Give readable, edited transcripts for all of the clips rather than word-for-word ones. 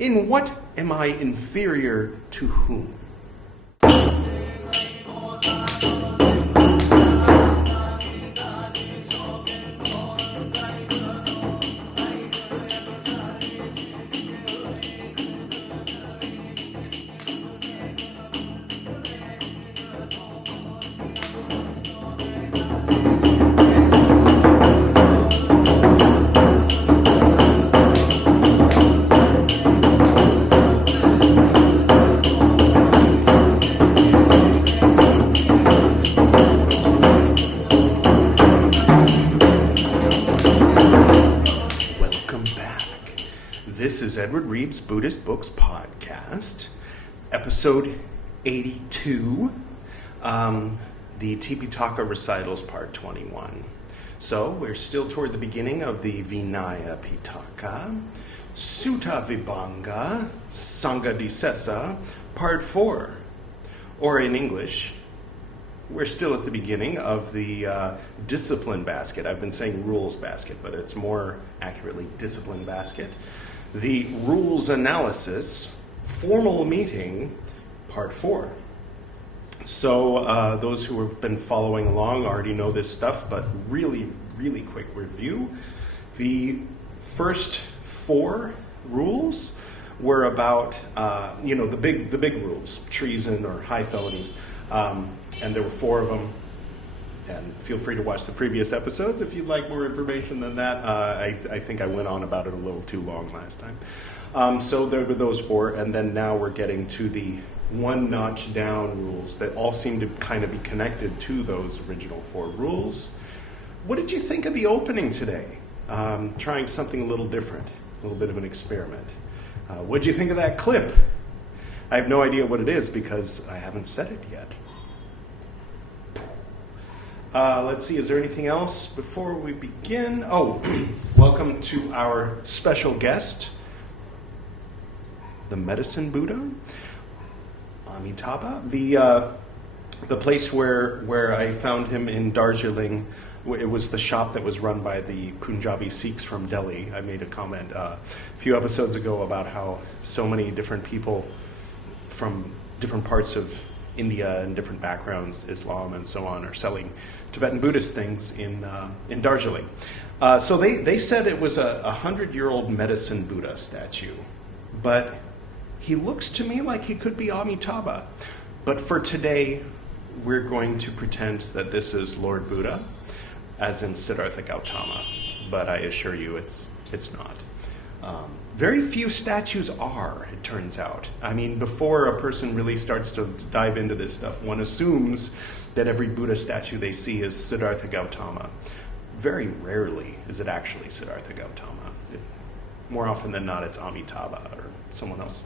In what am I inferior to whom? This is Edward Reeb's Buddhist Books Podcast, episode 82, the Tipiṭaka recitals, part 21. So we're still toward the beginning of the Vinaya Piṭaka, Suttavibhaṅga, Saṅghàdisesa, part 4. Or in English, we're still at the beginning of the discipline basket. I've been saying rules basket, but it's more accurately discipline basket. The rules analysis, formal meeting, part 4. So those who have been following along already know this stuff, but really quick review. The first 4 rules were about, the big rules, treason or high felonies, and there were 4 of them. And feel free to watch the previous episodes if you'd like more information than that. I think I went on about it a little too long last time. So there were those 4, and then now we're getting to the one notch down rules that all seem to kind of be connected to those original 4 rules. What did you think of the opening today? Trying something a little different, a little bit of an experiment. What did you think of that clip? I have no idea what it is because I haven't said it yet. Let's see, is there anything else before we begin? Oh, welcome to our special guest, the Medicine Buddha, Amitabha. The place where I found him in Darjeeling, it was the shop that was run by the Punjabi Sikhs from Delhi. I made a comment a few episodes ago about how so many different people from different parts of India and different backgrounds, Islam and so on, are selling Tibetan Buddhist things in Darjeeling. So they said it was a 100-year-old medicine Buddha statue, but he looks to me like he could be Amitabha. But for today, we're going to pretend that this is Lord Buddha, as in Siddhartha Gautama. But I assure you, it's not. Very few statues are, it turns out. I mean, before a person really starts to dive into this stuff, one assumes that every Buddha statue they see is Siddhartha Gautama. Very rarely is it actually Siddhartha Gautama. More often than not, it's Amitabha or someone else.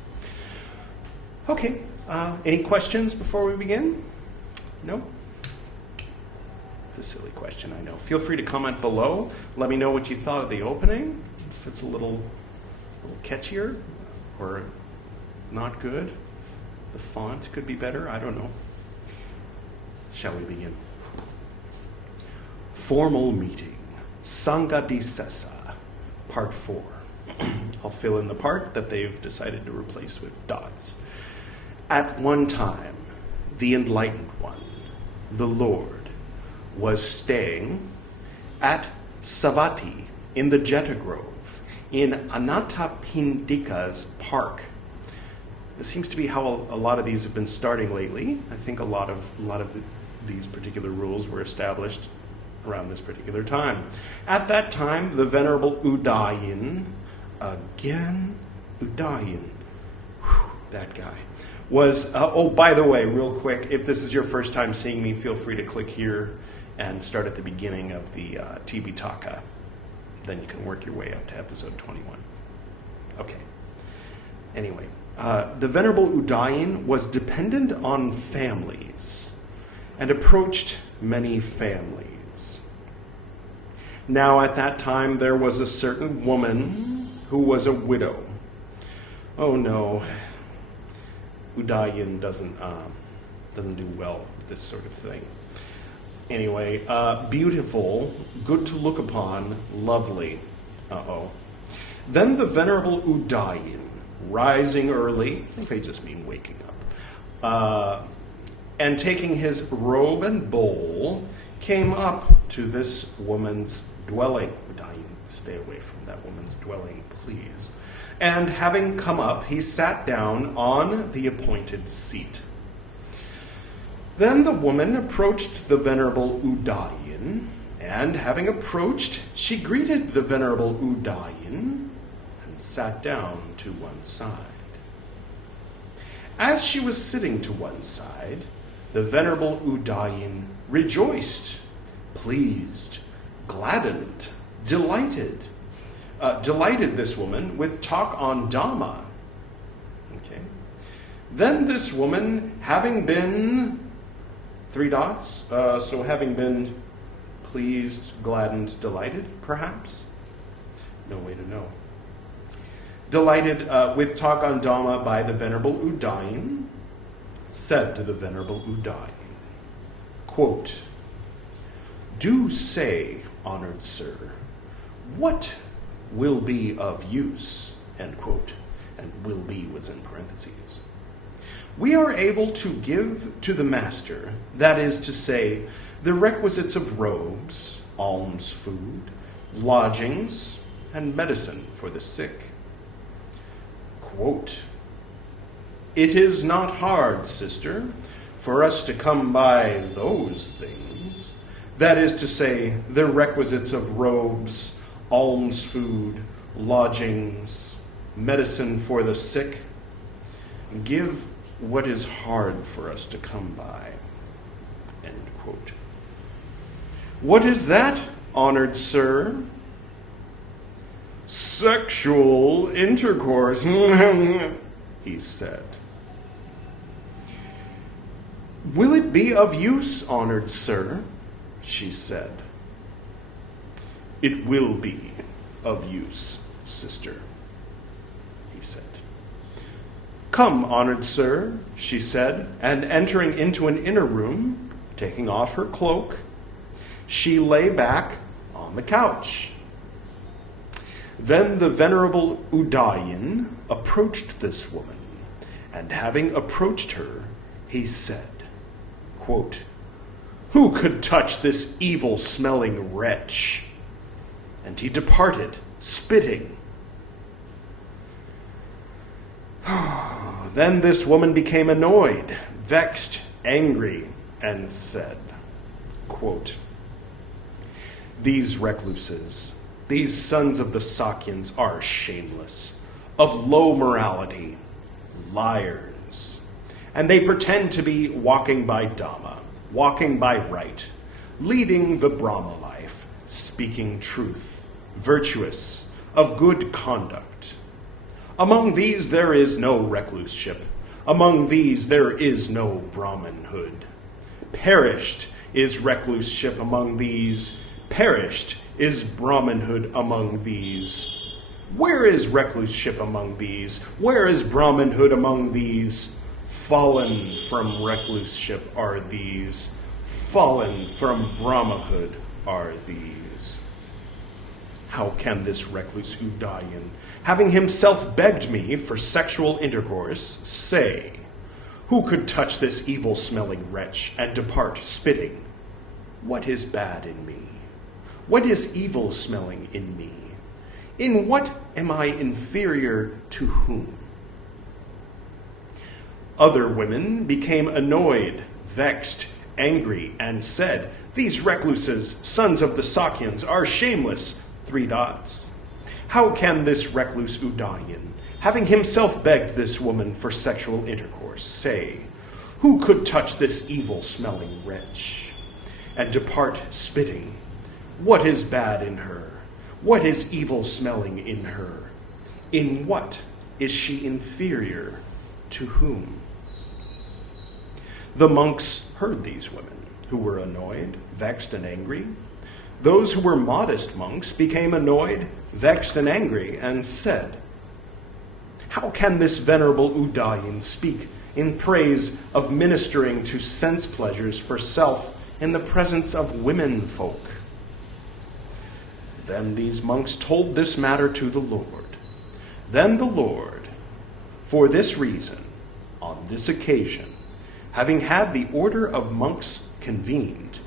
Okay, any questions before we begin? No? It's a silly question, I know. Feel free to comment below. Let me know what you thought of the opening. If it's a little catchier or not good. The font could be better. I don't know. Shall we begin? Formal meeting. Saṅghàdisesa, part 4. I'll fill in the part that they've decided to replace with dots. At one time, the enlightened one, the Lord, was staying at Savatthi in the Jeta Grove, in Anathapindika's park. It seems to be how a lot of these have been starting lately. I think a lot of these particular rules were established around this particular time. At that time, the Venerable Udayin, that guy, was, by the way, real quick, if this is your first time seeing me, feel free to click here and start at the beginning of the Tipiṭaka. Then you can work your way up to episode 21. Okay. Anyway, the Venerable Udayin was dependent on families and approached many families. Now, at that time, there was a certain woman who was a widow. Oh no, Udayin doesn't do well with this sort of thing. Anyway, beautiful, good to look upon, lovely. Then the Venerable Udayin rising early, I think they just mean waking up, and taking his robe and bowl, came up to this woman's dwelling. Stay away from that woman's dwelling, please. And having come up, he sat down on the appointed seat. Then the woman approached the Venerable Udayin, and having approached, she greeted the Venerable Udayin and sat down to one side. As she was sitting to one side, the Venerable Udayin rejoiced, pleased, gladdened, delighted this woman with talk on Dhamma. Okay. Then this woman, having been having been pleased, gladdened, delighted, perhaps? No way to know. Delighted with talk on Dhamma by the Venerable Udayin, said to the Venerable Udayin, quote, "Do say, honored sir, what will be of use," end quote, and will be was in parentheses. "We are able to give to the master, that is to say, the requisites of robes, alms food, lodgings, and medicine for the sick." Quote, "It is not hard, sister, for us to come by those things, that is to say, the requisites of robes, alms food, lodgings, medicine for the sick. Give what is hard for us to come by." End quote. "What is that, honored sir?" "Sexual intercourse," he said. "Will it be of use, honored sir?" she said. "It will be of use, sister," he said. "Come, honored sir," she said, and entering into an inner room, taking off her cloak, she lay back on the couch. Then the Venerable Udayin approached this woman, and having approached her, he said, quote, "Who could touch this evil-smelling wretch?" And he departed, spitting. Then this woman became annoyed, vexed, angry, and said, quote, "These recluses, these sons of the Sakyans, are shameless, of low morality, liars, and they pretend to be walking by Dhamma, walking by right, leading the Brahma life, speaking truth, virtuous, of good conduct. Among these there is no recluseship. Among these there is no Brahmanhood. Perished is recluseship among these. Perished is Brahmanhood among these. Where is recluseship among these? Where is Brahmanhood among these? Fallen from recluseship are these. Fallen from Brahmahood are these. How can this recluse Udayin, having himself begged me for sexual intercourse, say, 'Who could touch this evil-smelling wretch and depart spitting?' What is bad in me? What is evil-smelling in me? In what am I inferior to whom?" Other women became annoyed, vexed, angry, and said, "These recluses, sons of the Sakyans, are shameless, ... How can this recluse Udayin, having himself begged this woman for sexual intercourse, say, 'Who could touch this evil-smelling wretch?' and depart spitting? What is bad in her? What is evil-smelling in her? In what is she inferior to whom?" The monks heard these women, who were annoyed, vexed, and angry. Those who were modest monks became annoyed, vexed, and angry, and said, "How can this Venerable Udayin speak in praise of ministering to sense pleasures for self in the presence of women folk?" Then these monks told this matter to the Lord. Then the Lord, For this reason, on this occasion, having had the order of monks convened,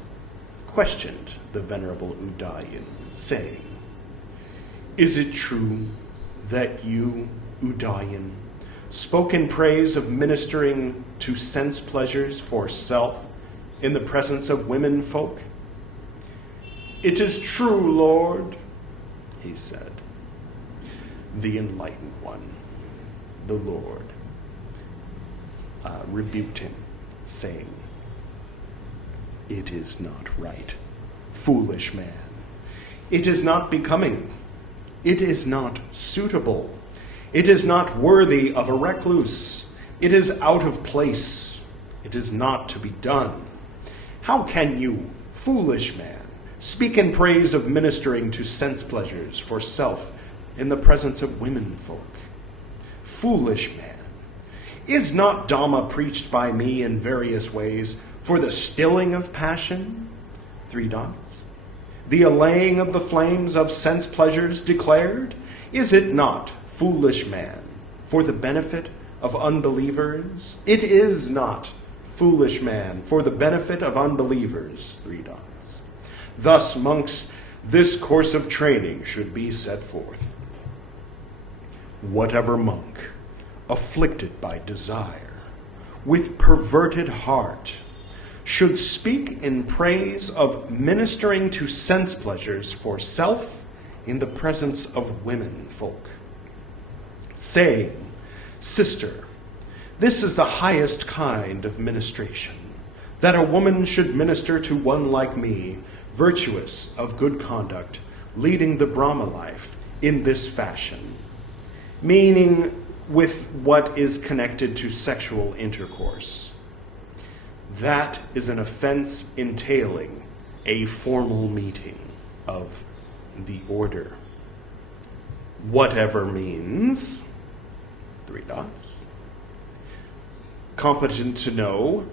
questioned the Venerable Udayan, saying, Is it true that you, Udayan, spoke in praise of ministering to sense pleasures for self in the presence of women folk? It is true, Lord, he said. The enlightened one, the Lord, rebuked him, saying, It is not right, foolish man. It is not becoming. It is not suitable. It is not worthy of a recluse. It is out of place. It is not to be done. How can you, foolish man, speak in praise of ministering to sense pleasures for self in the presence of women folk? Foolish man, is not Dhamma preached by me in various ways for the stilling of passion? The allaying of the flames of sense pleasures declared? Is it not, foolish man, for the benefit of unbelievers? It is not, foolish man, for the benefit of unbelievers. Thus, monks, this course of training should be set forth. Whatever monk, afflicted by desire, with perverted heart, should speak in praise of ministering to sense pleasures for self in the presence of women folk, saying, Sister, this is the highest kind of ministration, that a woman should minister to one like me, virtuous of good conduct, leading the Brahma life in this fashion, meaning with what is connected to sexual intercourse. That is an offense entailing a formal meeting of the order. Whatever means, competent to know,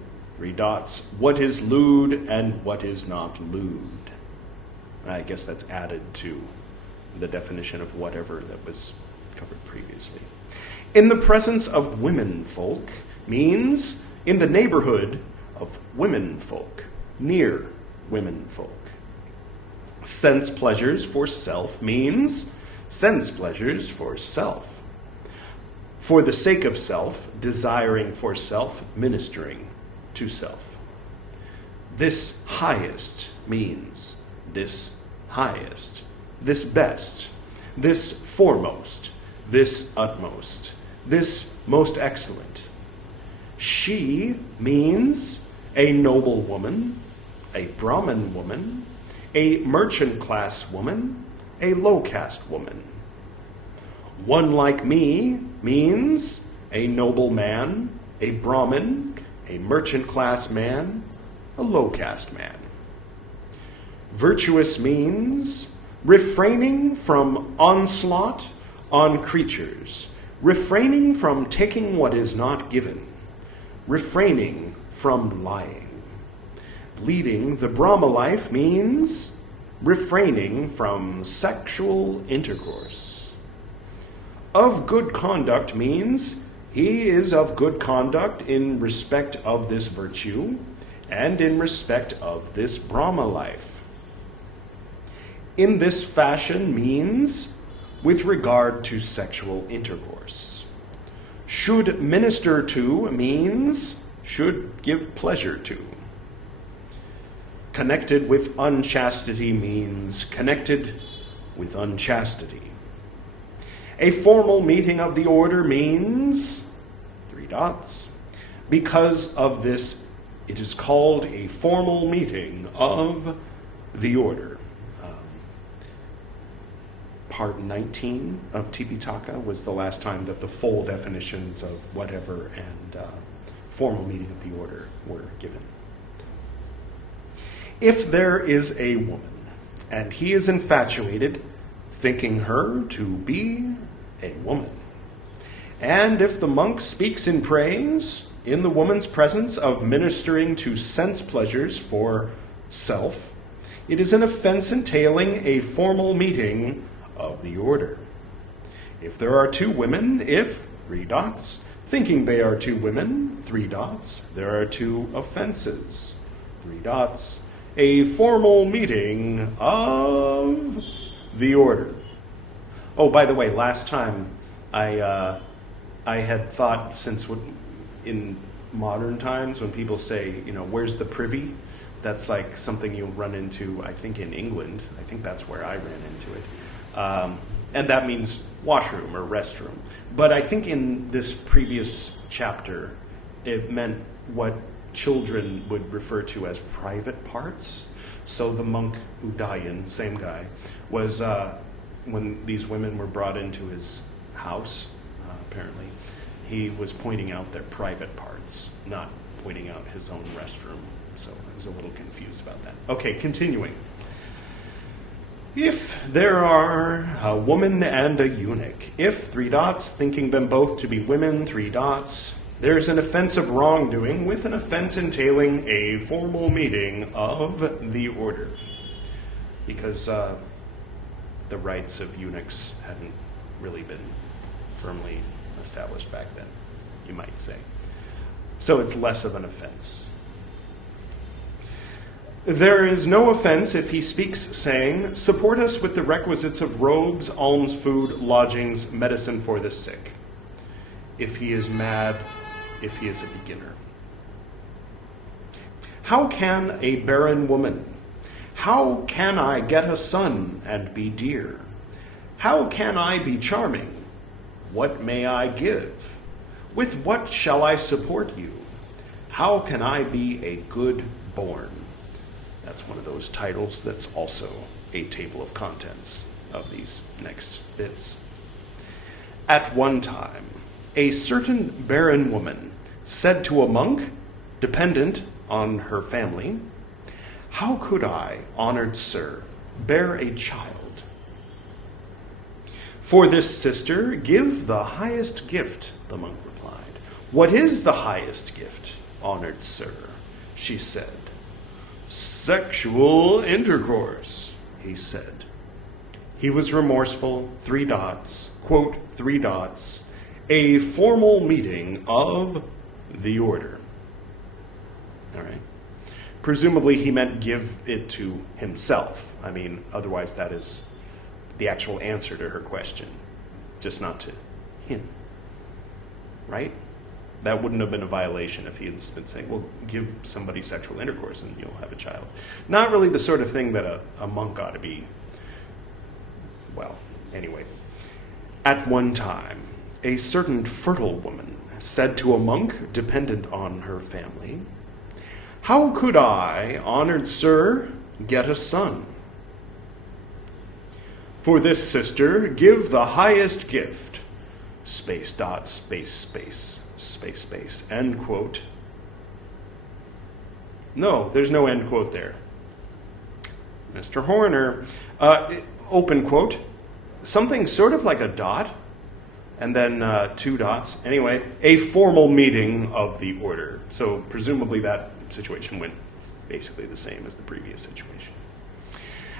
what is lewd and what is not lewd. I guess that's added to the definition of whatever that was covered previously. In the presence of women folk means in the neighborhood of women folk, near women folk. Sense pleasures for self means sense pleasures for self. For the sake of self, desiring for self, ministering to self. This highest means this highest, this best, this foremost, this utmost, this most excellent. She means a noble woman, a Brahmin woman, a merchant class woman, a low caste woman. One like me means a noble man, a Brahmin, a merchant class man, a low caste man. Virtuous means refraining from onslaught on creatures, refraining from taking what is not given, refraining from lying. Leading the Brahma life means refraining from sexual intercourse. Of good conduct means he is of good conduct in respect of this virtue and in respect of this Brahma life. In this fashion means with regard to sexual intercourse. Should minister to means should give pleasure to. Connected with unchastity means connected with unchastity. A formal meeting of the order means because of this, it is called a formal meeting of the order. Part 19 of Tipiṭaka was the last time that the full definitions of whatever and formal meeting of the order were given. If there is a woman, and he is infatuated, thinking her to be a woman, and if the monk speaks in praise, in the woman's presence of ministering to sense pleasures for self, it is an offense entailing a formal meeting of the order. If there are two women, if, Thinking they are two women, 3 dots, there are 2 offenses, 3 dots, a formal meeting of the order. Oh, by the way, last time I had thought, since in modern times when people say, where's the privy? That's like something you'll run into, I think, in England. I think that's where I ran into it. And that means washroom or restroom. But I think in this previous chapter, it meant what children would refer to as private parts. So the monk Udayan, same guy, was, when these women were brought into his house, apparently, he was pointing out their private parts, not pointing out his own restroom. So I was a little confused about that. Okay, continuing. If there are a woman and a eunuch, if 3 dots, thinking them both to be women, 3 dots, there's an offense of wrongdoing with an offense entailing a formal meeting of the order. Because the rights of eunuchs hadn't really been firmly established back then, you might say. So it's less of an offense. There is no offense if he speaks, saying, support us with the requisites of robes, alms, food, lodgings, medicine for the sick. If he is mad, if he is a beginner. How can a barren woman? How can I get a son and be dear? How can I be charming? What may I give? With what shall I support you? How can I be a good born? That's one of those titles that's also a table of contents of these next bits. At one time, a certain barren woman said to a monk, dependent on her family, how could I, honored sir, bear a child? For this sister, give the highest gift, the monk replied. What is the highest gift, honored sir? She said. Sexual intercourse, he said. He was remorseful, 3 dots, quote, 3 dots, a formal meeting of the order. All right. Presumably he meant give it to himself. I mean, otherwise that is the actual answer to her question, just not to him. Right? That wouldn't have been a violation if he had been saying, well, give somebody sexual intercourse and you'll have a child. Not really the sort of thing that a monk ought to be. Well, anyway. At one time, a certain fertile woman said to a monk dependent on her family, how could I, honored sir, get a son? For this sister, give the highest gift, space dot, space, space. Space, space, end quote. No, there's no end quote there. Mr. Horner, open quote, something sort of like a dot, and then 2 dots. Anyway, a formal meeting of the order. So presumably that situation went basically the same as the previous situation.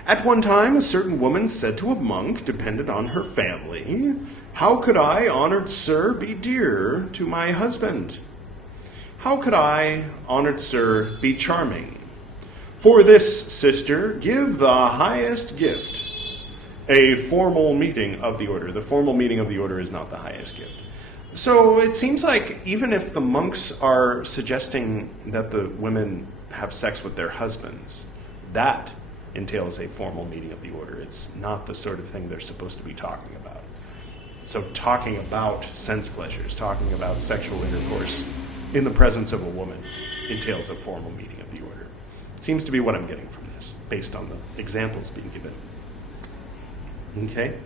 At one time, a certain woman said to a monk, dependent on her family, how could I, honored sir, be dear to my husband? How could I, honored sir, be charming? For this, sister, give the highest gift, a formal meeting of the order. The formal meeting of the order is not the highest gift. So it seems like even if the monks are suggesting that the women have sex with their husbands, that entails a formal meeting of the order. It's not the sort of thing they're supposed to be talking about. So talking about sense pleasures, talking about sexual intercourse in the presence of a woman entails a formal meeting of the order. Seems to be what I'm getting from this, based on the examples being given. Okay?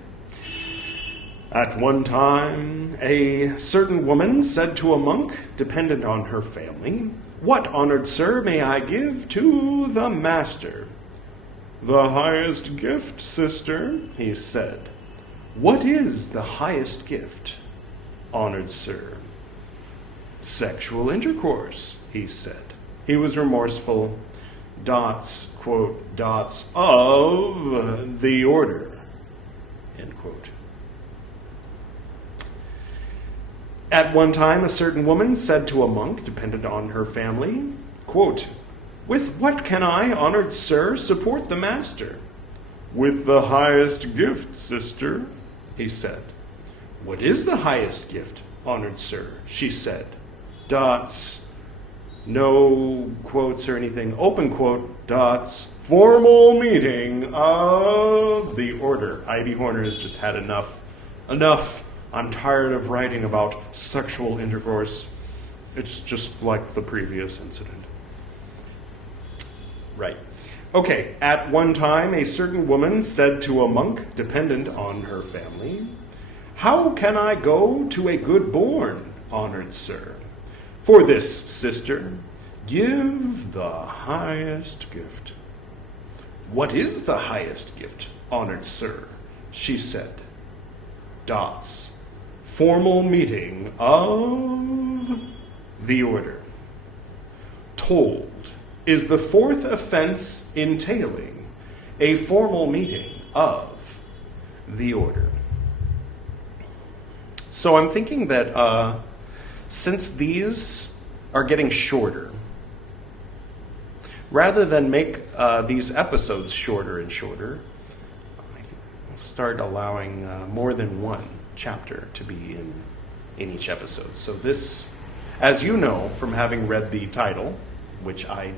At one time, a certain woman said to a monk, dependent on her family, what, honored sir, may I give to the master? The highest gift, sister, he said. What is the highest gift, honored sir? Sexual intercourse, he said. He was remorseful, dots, quote, dots of the order, end quote. At one time, a certain woman said to a monk, dependent on her family, quote, "With what can I, honored sir, support the master?" "With the highest gift, sister," he said. "What is the highest gift, honored sir?" she said. Dots, no quotes or anything, open quote, dots, "formal meeting of the order." Ivy Horner has just had enough. Enough. I'm tired of writing about sexual intercourse. It's just like the previous incident. Right. Okay, at one time a certain woman said to a monk dependent on her family, "How can I go to a good bourne, honored sir?" "For this, sister, give the highest gift." "What is the highest gift, honored sir?" she said. Dots, "formal meeting of the order." Told is the fourth offense entailing a formal meeting of the order. So I'm thinking that since these are getting shorter, rather than make these episodes shorter and shorter, I'll start allowing more than one chapter to be in each episode. So this, as you know from having read the title, which I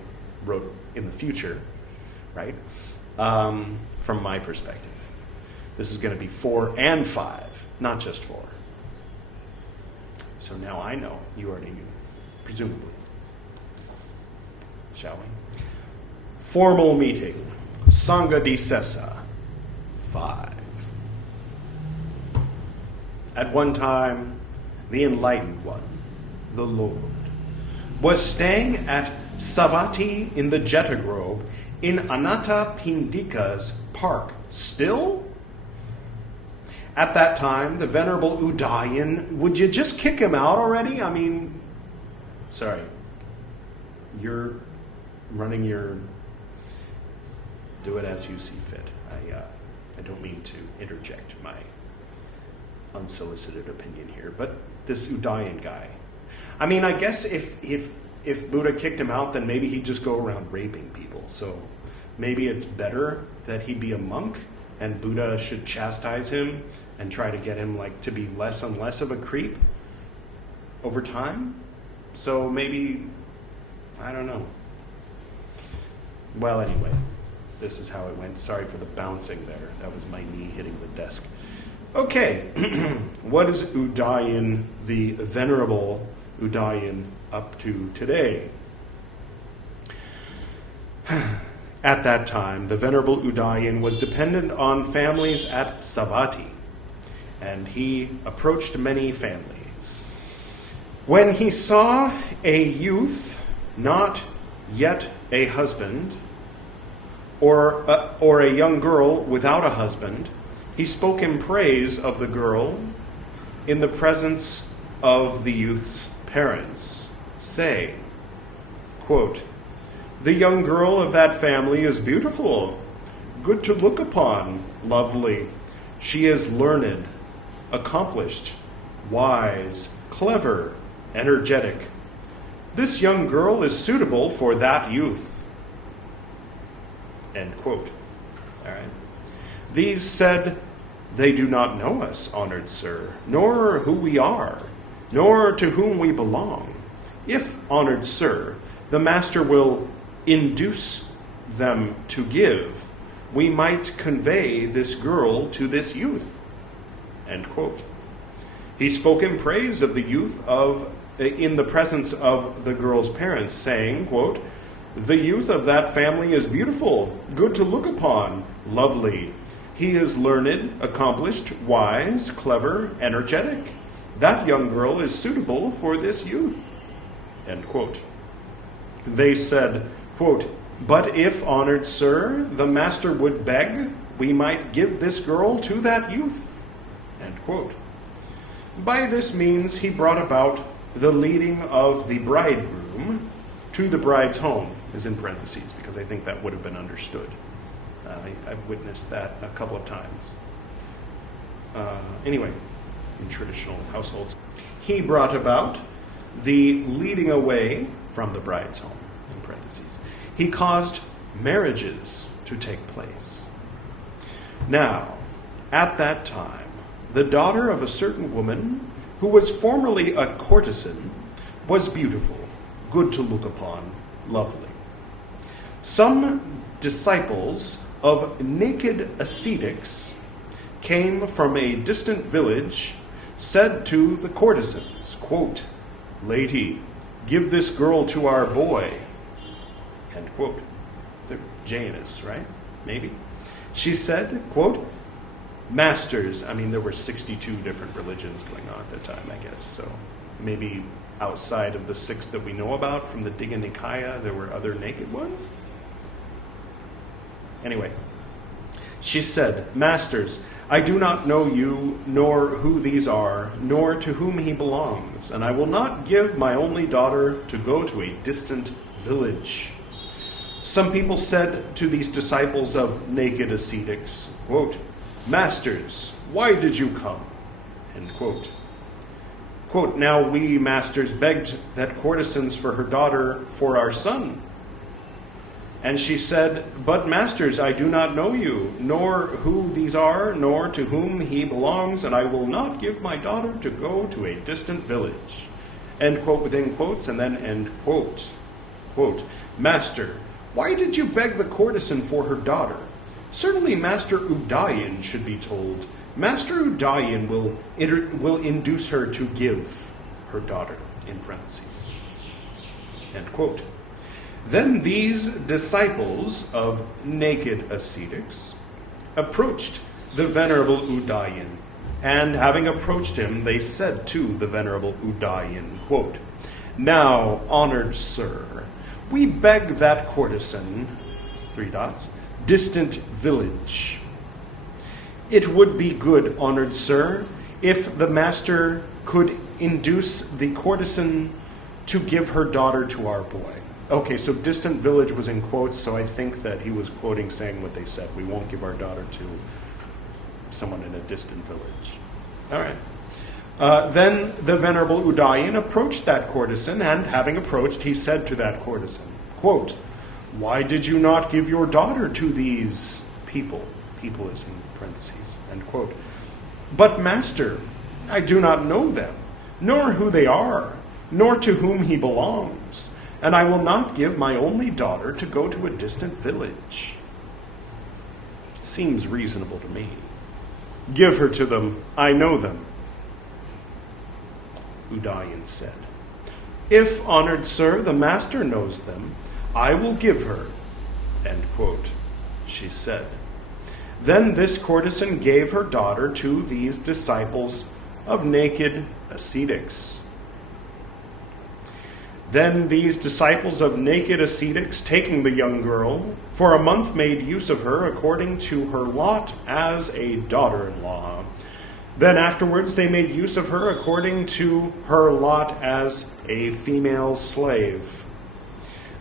wrote in the future, right? From my perspective, this is going to be 4 and 5, not just 4. So now I know. You already knew, presumably. Shall we? Formal meeting. Saṅghàdisesa 5. At one time, the enlightened one, the Lord, was staying at Savatthi in the Jeta Grove in Anathapindika's park. Still? At that time, the Venerable Udayan, would you just kick him out already? I mean, sorry. You're running your... Do it as you see fit. I don't mean to interject my unsolicited opinion here, but this Udayan guy. I mean, I guess if Buddha kicked him out, then maybe he'd just go around raping people. So maybe it's better that he be a monk and Buddha should chastise him and try to get him to be less and less of a creep over time. So maybe, I don't know. Well, anyway, this is how it went. Sorry for the bouncing there. That was my knee hitting the desk. Okay, what is Udayan, the Venerable Udayan, up to today? At that time, the Venerable Udayan was dependent on families at Savatthi, and he approached many families. When he saw a youth, not yet a husband, or a young girl without a husband, he spoke in praise of the girl in the presence of the youth's parents, saying, quote, "The young girl of that family is beautiful, good to look upon, lovely. She is learned, accomplished, wise, clever, energetic. This young girl is suitable for that youth." End quote. All right. These said, "They do not know us, honored sir, nor who we are, nor to whom we belong. If, honored sir, the master will induce them to give, we might convey this girl to this youth." End quote. He spoke in praise of the youth in the presence of the girl's parents, saying, quote, "The youth of that family is beautiful, good to look upon, lovely. He is learned, accomplished, wise, clever, energetic. That young girl is suitable for this youth." End quote. They said, quote, "But if, honored sir, the master would beg, we might give this girl to that youth." End quote. By this means he brought about the leading of the bridegroom to the bride's home, is in parentheses, because I think that would have been understood. I've witnessed that a couple of times. Anyway, in traditional households. He brought about the leading away from the bride's home, in parentheses. He caused marriages to take place. Now, at that time, the daughter of a certain woman who was formerly a courtesan was beautiful, good to look upon, lovely. Some disciples of naked ascetics came from a distant village, said to the courtesans, quote, "Lady, give this girl to our boy," end quote. The Jainists, right? Maybe. She said, quote, "Masters," I mean, there were 62 different religions going on at the time, I guess, so maybe outside of the 6 that we know about from the Digha Nikaya, there were other naked ones? Anyway, she said, "Masters, I do not know you, nor who these are, nor to whom he belongs, and I will not give my only daughter to go to a distant village." Some people said to these disciples of naked ascetics, quote, "Masters, why did you come?" End quote. Quote, "Now we, masters, begged that courtesans for her daughter for our son." And she said, "But masters, I do not know you, nor who these are, nor to whom he belongs, and I will not give my daughter to go to a distant village." End quote within quotes, and then end quote. Quote, "Master, why did you beg the courtesan for her daughter? Certainly Master Udayan should be told. Master Udayan will induce her to give her daughter," in parentheses. End quote. Then these disciples of naked ascetics approached the Venerable Udayan, and having approached him, they said to the Venerable Udayan, quote, "Now, honored sir, we beg that courtesan, ... distant village. It would be good, honored sir, if the master could induce the courtesan to give her daughter to our boy." Okay, so distant village was in quotes, so I think that he was quoting saying what they said. We won't give our daughter to someone in a distant village. All right. Then the Venerable Udayan approached that courtesan, and having approached, he said to that courtesan, quote, "Why did you not give your daughter to these people?" People is in parentheses, end quote. "But master, I do not know them, nor who they are, nor to whom he belongs, and I will not give my only daughter to go to a distant village." Seems reasonable to me. "Give her to them, I know them," Udayan said. "If, honored sir, the master knows them, I will give her," end quote, she said. Then this courtesan gave her daughter to these disciples of naked ascetics. Then these disciples of naked ascetics, taking the young girl, for a month made use of her according to her lot as a daughter-in-law. Then afterwards they made use of her according to her lot as a female slave.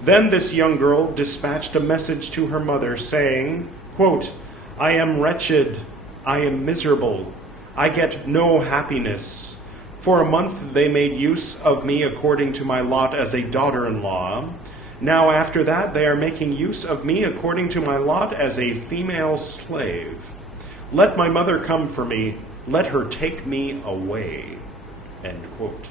Then this young girl dispatched a message to her mother, saying, quote, "I am wretched, I am miserable, I get no happiness. For a month they made use of me according to my lot as a daughter-in-law. Now after that they are making use of me according to my lot as a female slave. Let my mother come for me, let her take me away." End quote.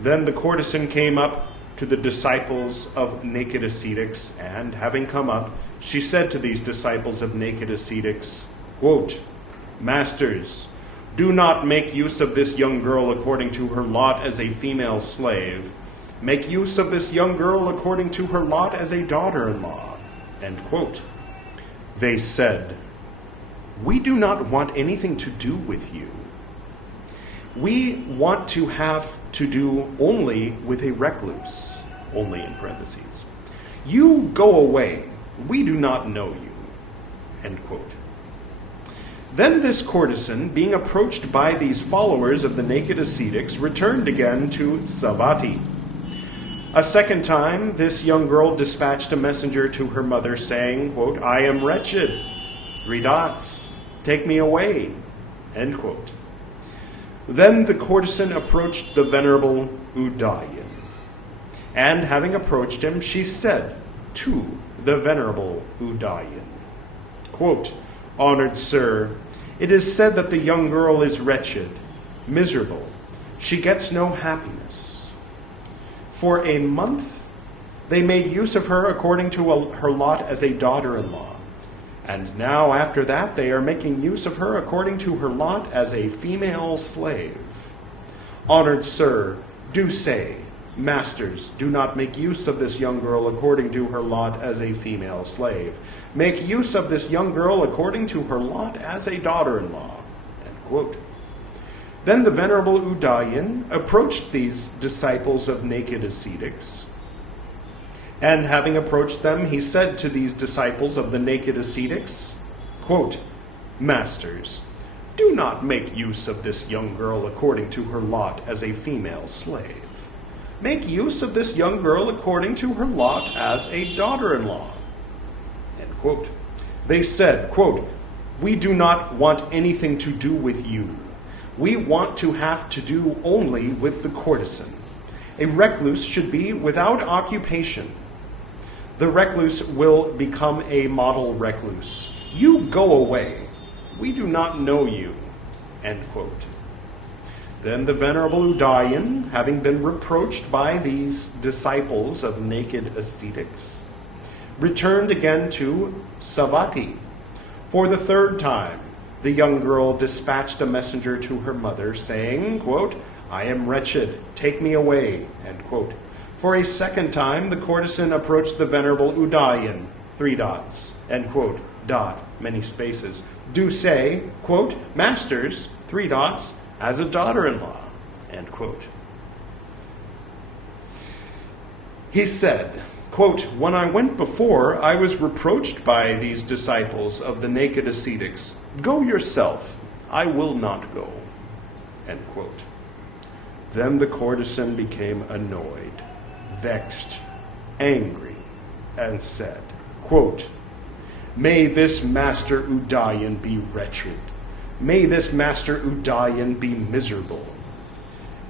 Then the courtesan came up to the disciples of naked ascetics, and having come up, she said to these disciples of naked ascetics, quote, "Masters, do not make use of this young girl according to her lot as a female slave. Make use of this young girl according to her lot as a daughter-in-law." End quote. They said, "We do not want anything to do with you. We want to have to do only with a recluse," only in parentheses. "You go away. We do not know you." End quote. Then this courtesan, being approached by these followers of the naked ascetics, returned again to Savatthi. A second time, this young girl dispatched a messenger to her mother, saying, quote, "I am wretched, ... take me away," end quote. Then the courtesan approached the Venerable Udayan. And having approached him, she said to the Venerable Udayan, quote, "Honored sir, it is said that the young girl is wretched, miserable. She gets no happiness. For a month they made use of her according to her lot as a daughter-in-law. And now after that they are making use of her according to her lot as a female slave. Honored sir, do say, masters, do not make use of this young girl according to her lot as a female slave. Make use of this young girl according to her lot as a daughter-in-law." End quote. Then the Venerable Udayan approached these disciples of naked ascetics. And having approached them, he said to these disciples of the naked ascetics, quote, "Masters, do not make use of this young girl according to her lot as a female slave. Make use of this young girl according to her lot as a daughter-in-law." End quote. They said, quote, "We do not want anything to do with you. We want to have to do only with the courtesan. A recluse should be without occupation. The recluse will become a model recluse. You go away. We do not know you." End quote. Then the Venerable Udayan, having been reproached by these disciples of naked ascetics, returned again to Savatthi. For the third time, the young girl dispatched a messenger to her mother, saying, quote, "I am wretched, take me away." End quote. For a second time, the courtesan approached the Venerable Udayan, end quote, many spaces. "Do say, quote, masters, as a daughter-in-law." End quote. He said, quote, "When I went before, I was reproached by these disciples of the naked ascetics. Go yourself, I will not go." End quote. Then the courtesan became annoyed, vexed, angry, and said, quote, "May this Master Udayan be wretched. May this Master Udayan be miserable.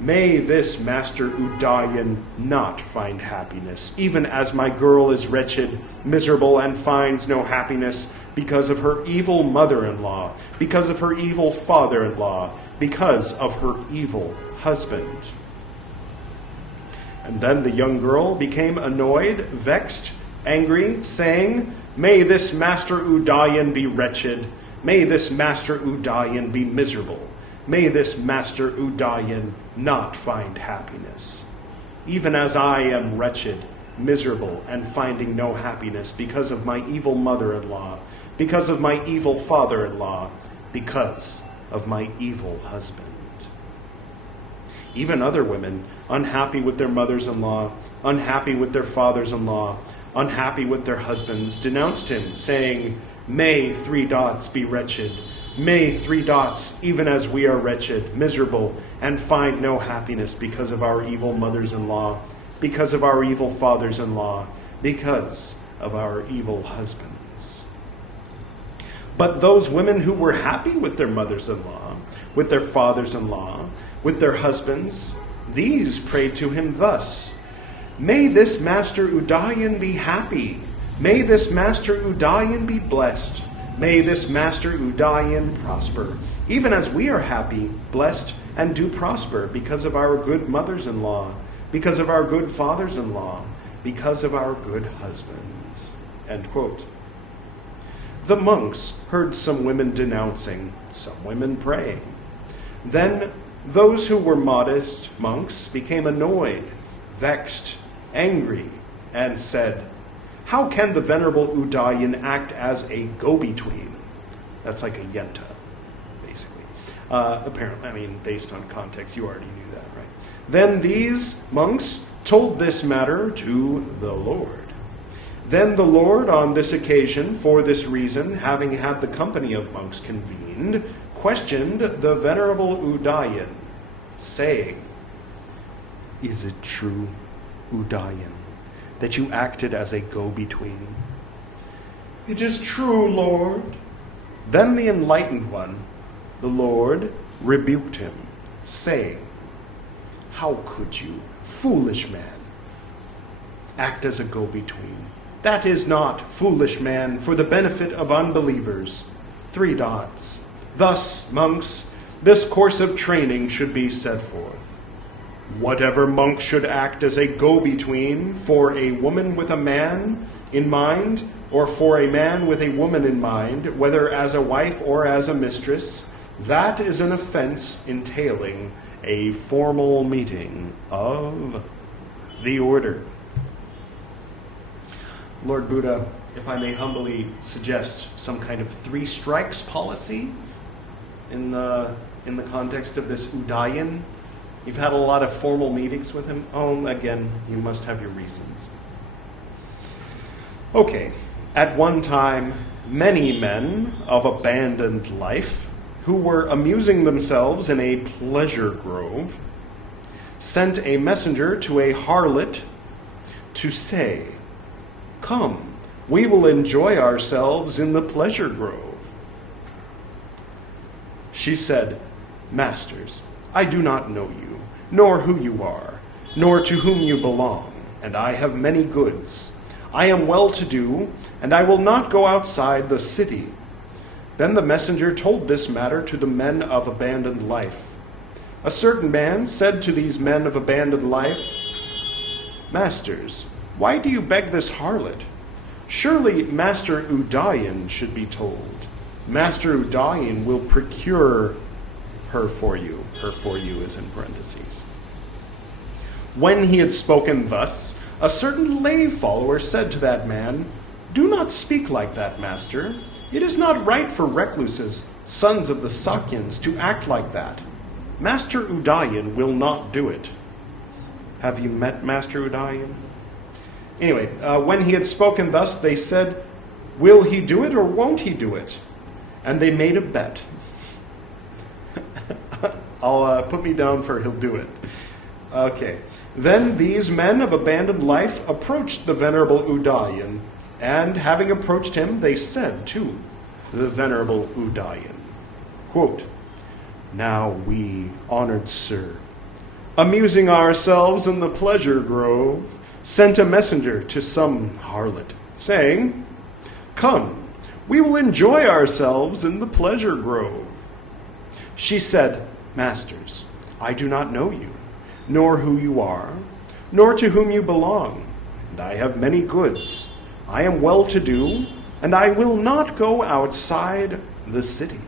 May this Master Udayan not find happiness, even as my girl is wretched, miserable, and finds no happiness because of her evil mother-in-law, because of her evil father-in-law, because of her evil husband." And then the young girl became annoyed, vexed, angry, saying, "May this Master Udayan be wretched. May this Master Udayan be miserable. May this Master Udayan not find happiness. Even as I am wretched, miserable, and finding no happiness because of my evil mother-in-law, because of my evil father-in-law, because of my evil husband." Even other women, unhappy with their mothers-in-law, unhappy with their fathers-in-law, unhappy with their husbands, denounced him, saying, "May be wretched. May even as we are wretched, miserable, and find no happiness because of our evil mothers-in-law, because of our evil fathers-in-law, because of our evil husbands." But those women who were happy with their mothers-in-law, with their fathers-in-law, with their husbands, these prayed to him thus, "May this Master Udayan be happy. May this Master Udayan be blessed. May this Master Udayan prosper, even as we are happy, blessed, and do prosper because of our good mothers-in-law, because of our good fathers-in-law, because of our good husbands." End quote. The monks heard some women denouncing, some women praying. Then those who were modest monks became annoyed, vexed, angry, and said, "How can the Venerable Udayan act as a go-between?" That's like a yenta, basically. Apparently, based on context, you already knew that, right? Then these monks told this matter to the Lord. Then the Lord, on this occasion, for this reason, having had the company of monks convened, questioned the Venerable Udayan, saying, "Is it true, Udayan, that you acted as a go-between?" "It is true, Lord." Then the enlightened one, the Lord, rebuked him, saying, "How could you, foolish man, act as a go-between? That is not, foolish man, for the benefit of unbelievers." Thus, monks, this course of training should be set forth. Whatever monk should act as a go-between for a woman with a man in mind, or for a man with a woman in mind, whether as a wife or as a mistress, that is an offense entailing a formal meeting of the order. Lord Buddha, if I may humbly suggest some kind of 3 strikes policy in the context of this Udayan. You've had a lot of formal meetings with him. Oh, again, you must have your reasons. Okay, at one time, many men of abandoned life who were amusing themselves in a pleasure grove sent a messenger to a harlot to say, "Come, we will enjoy ourselves in the pleasure grove." She said, "Masters, I do not know you, nor who you are, nor to whom you belong, and I have many goods. I am well-to-do, and I will not go outside the city." Then the messenger told this matter to the men of abandoned life. A certain man said to these men of abandoned life, "Masters, why do you beg this harlot? Surely Master Udayan should be told. Master Udayan will procure her for you." Her for you is in parentheses. When he had spoken thus, a certain lay follower said to that man, "Do not speak like that, master. It is not right for recluses, sons of the Sakyans, to act like that. Master Udayan will not do it." Have you met Master Udayan? Anyway, when he had spoken thus, they said, "Will he do it or won't he do it?" And they made a bet. I'll put me down for he'll do it. Okay. Then these men of abandoned life approached the Venerable Udayan, and having approached him, they said to the Venerable Udayan, quote, "Now we, honored sir, amusing ourselves in the pleasure grove, sent a messenger to some harlot, saying, 'Come, we will enjoy ourselves in the pleasure grove.' She said, 'Masters, I do not know you, nor who you are, nor to whom you belong, and I have many goods. I am well-to-do, and I will not go outside the city.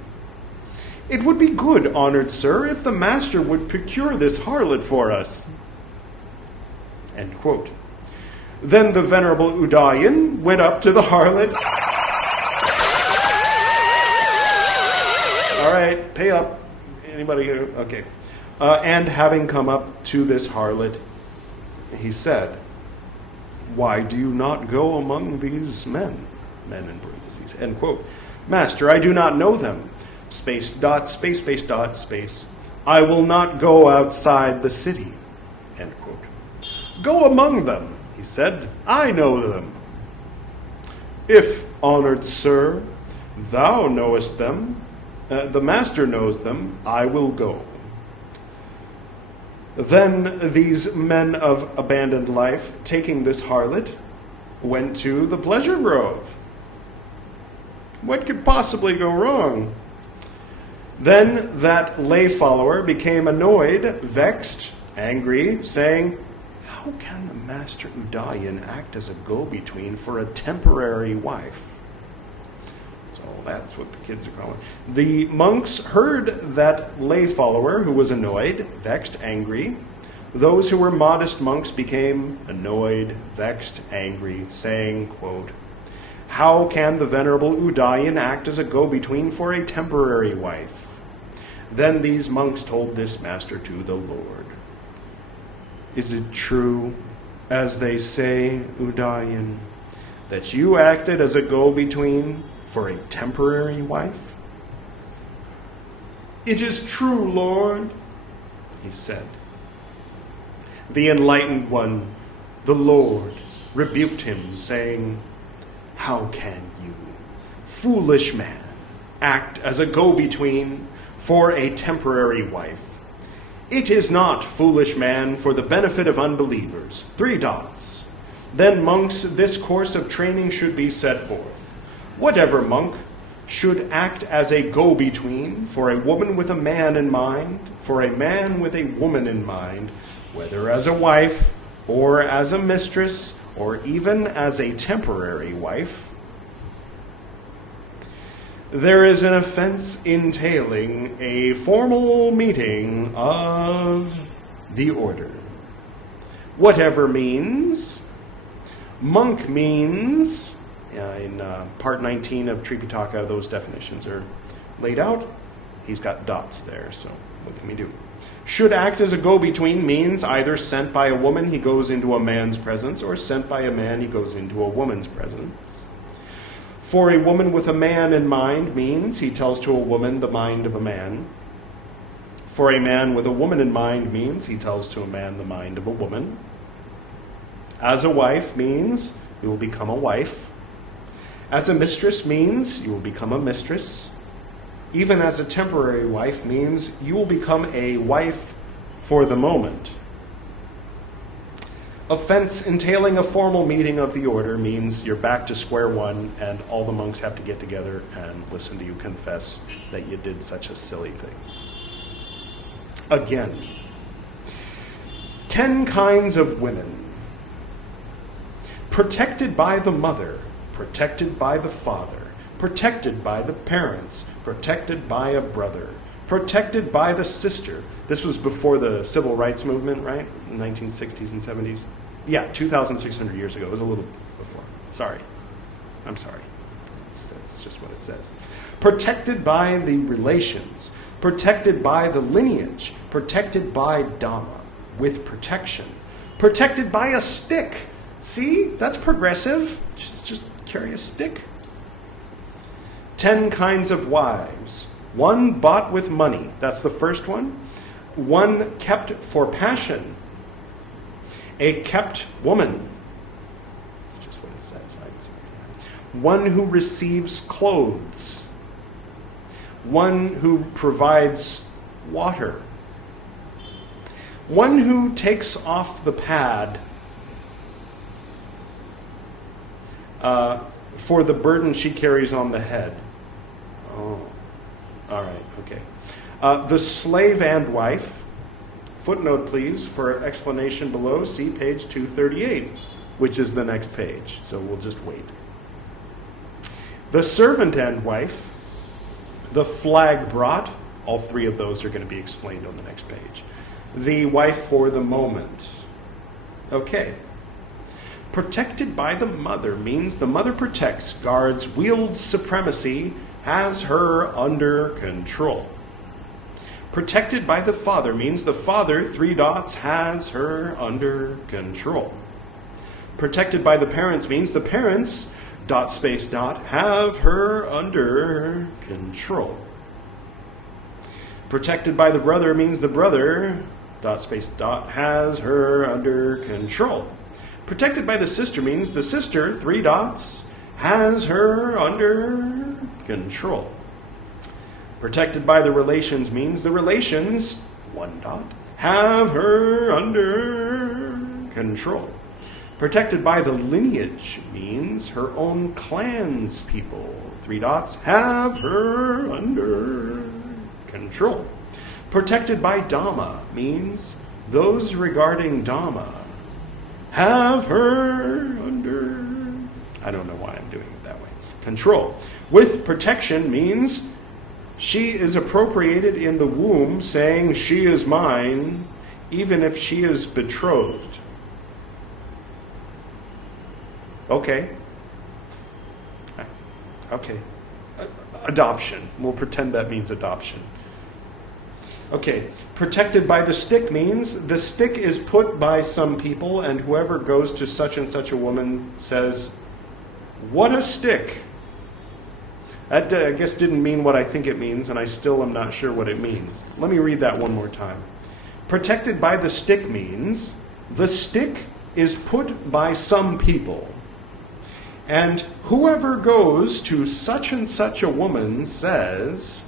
It would be good, honored sir, if the master would procure this harlot for us." End quote. Then the Venerable Udayan went up to the harlot. All right, pay up. Anybody here? Okay. And having come up to this harlot, he said, "Why do you not go among these men?" Men in parentheses. End quote. "Master, I do not know them. Space, dot, space, space, dot, space. I will not go outside the city." End quote. "Go among them," he said. "I know them." "If, honored sir, thou knowest them, the master knows them, I will go." Then these men of abandoned life, taking this harlot, went to the pleasure grove. What could possibly go wrong? Then that lay follower became annoyed, vexed, angry, saying, "How can the Master Udayan act as a go-between for a temporary wife?" So that's what the kids are calling. The monks heard that lay follower who was annoyed, vexed, angry. Those who were modest monks became annoyed, vexed, angry, saying, quote, "How can the Venerable Udayan act as a go-between for a temporary wife?" Then these monks told this master to the Lord. "Is it true, as they say, Udayan, that you acted as a go-between for a temporary wife?" "It is true, Lord," he said. The enlightened one, the Lord, rebuked him, saying, "How can you, foolish man, act as a go-between for a temporary wife? It is not, foolish man, for the benefit of unbelievers. 3 dots. Then, monks, this course of training should be set forth. Whatever monk should act as a go-between for a woman with a man in mind, for a man with a woman in mind, whether as a wife or as a mistress or even as a temporary wife, there is an offense entailing a formal meeting of the order. Whatever means, monk means, in part 19 of Tipiṭaka, those definitions are laid out. He's got dots there, so what can we do? Should act as a go-between means either sent by a woman, he goes into a man's presence, or sent by a man, he goes into a woman's presence. For a woman with a man in mind means he tells to a woman the mind of a man. For a man with a woman in mind means he tells to a man the mind of a woman. As a wife means you will become a wife. As a mistress means you will become a mistress. Even as a temporary wife means you will become a wife for the moment. Offense entailing a formal meeting of the order means you're back to square one and all the monks have to get together and listen to you confess that you did such a silly thing. Again, 10 kinds of women. Protected by the mother, protected by the father, protected by the parents, protected by a brother, protected by the sister. This was before the civil rights movement, right? In the 1960s and 70s. Yeah, 2,600 years ago. It was a little before. Sorry. I'm sorry. It's just what it says. Protected by the relations, protected by the lineage, protected by Dhamma, with protection, protected by a stick. See, that's progressive. Just carry a stick. 10 kinds of wives. 1 bought with money. That's the first one. 1 kept for passion. A kept woman. That's just what it says. 1 who receives clothes. 1 who provides water. 1 who takes off the pad for the burden she carries on the head. Oh, all right, okay. The slave and wife. Footnote, please, for explanation below. See page 238, which is the next page. So we'll just wait. The servant and wife. The flag brought. All 3 of those are going to be explained on the next page. The wife for the moment. Okay. Protected by the mother means the mother protects, guards, wields supremacy, has her under control. Protected by the father means the father, 3 dots, has her under control. Protected by the parents means the parents, dot space dot, have her under control. Protected by the brother means the brother, dot space dot, has her under control. Protected by the sister means the sister, 3 dots, has her under control. Protected by the relations means the relations, 1 dot, have her under control. Protected by the lineage means her own clan's people, 3 dots, have her under control. Protected by Dhamma means those regarding Dhamma have her under, I don't know why I'm doing it that way, control. With protection means she is appropriated in the womb, saying she is mine, even if she is betrothed. Okay. Adoption. We'll pretend that means adoption. Okay, protected by the stick means the stick is put by some people, and whoever goes to such and such a woman says, "What a stick!" That, I guess, didn't mean what I think it means, and I still am not sure what it means. Let me read that one more time. Protected by the stick means the stick is put by some people, and whoever goes to such and such a woman says,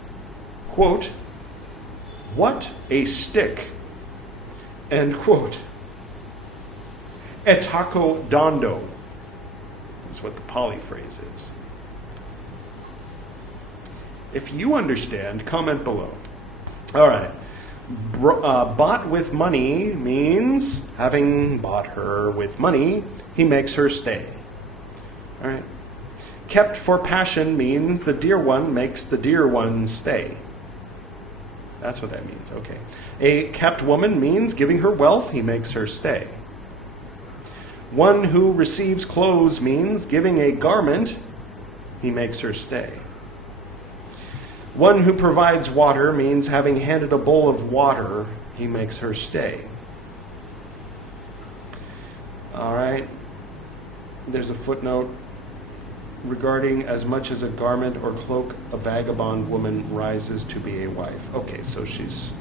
quote, "What a stick!" End quote. Etako dando is what the Pali phrase is. If you understand, comment below. All right. Bought with money means, having bought her with money, he makes her stay. All right. Kept for passion means the dear one makes the dear one stay. That's what that means. Okay. A kept woman means giving her wealth, he makes her stay. One who receives clothes means giving a garment, he makes her stay. One who provides water means having handed a bowl of water, he makes her stay. All right. There's a footnote regarding as much as a garment or cloak, a vagabond woman rises to be a wife. Okay, so she's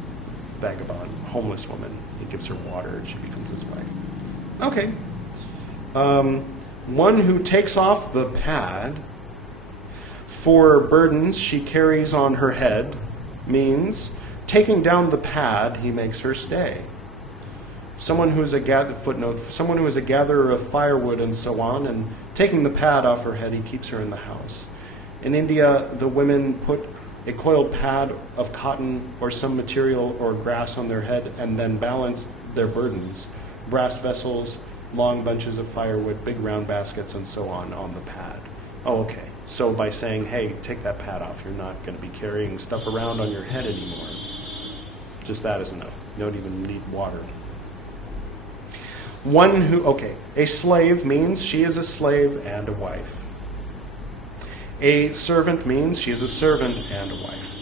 vagabond, homeless woman. He gives her water and she becomes his wife. Okay. One who takes off the pad for burdens she carries on her head means taking down the pad, he makes her stay. Someone who is someone who is a gatherer of firewood and so on, and taking the pad off her head, he keeps her in the house. In India, the women put a coiled pad of cotton or some material or grass on their head and then balance their burdens, brass vessels, long bunches of firewood, big round baskets, and so on the pad. Oh, okay. So by saying, hey, take that pad off, you're not going to be carrying stuff around on your head anymore. Just that is enough. You don't even need water. A slave means she is a slave and a wife. A servant means she is a servant and a wife.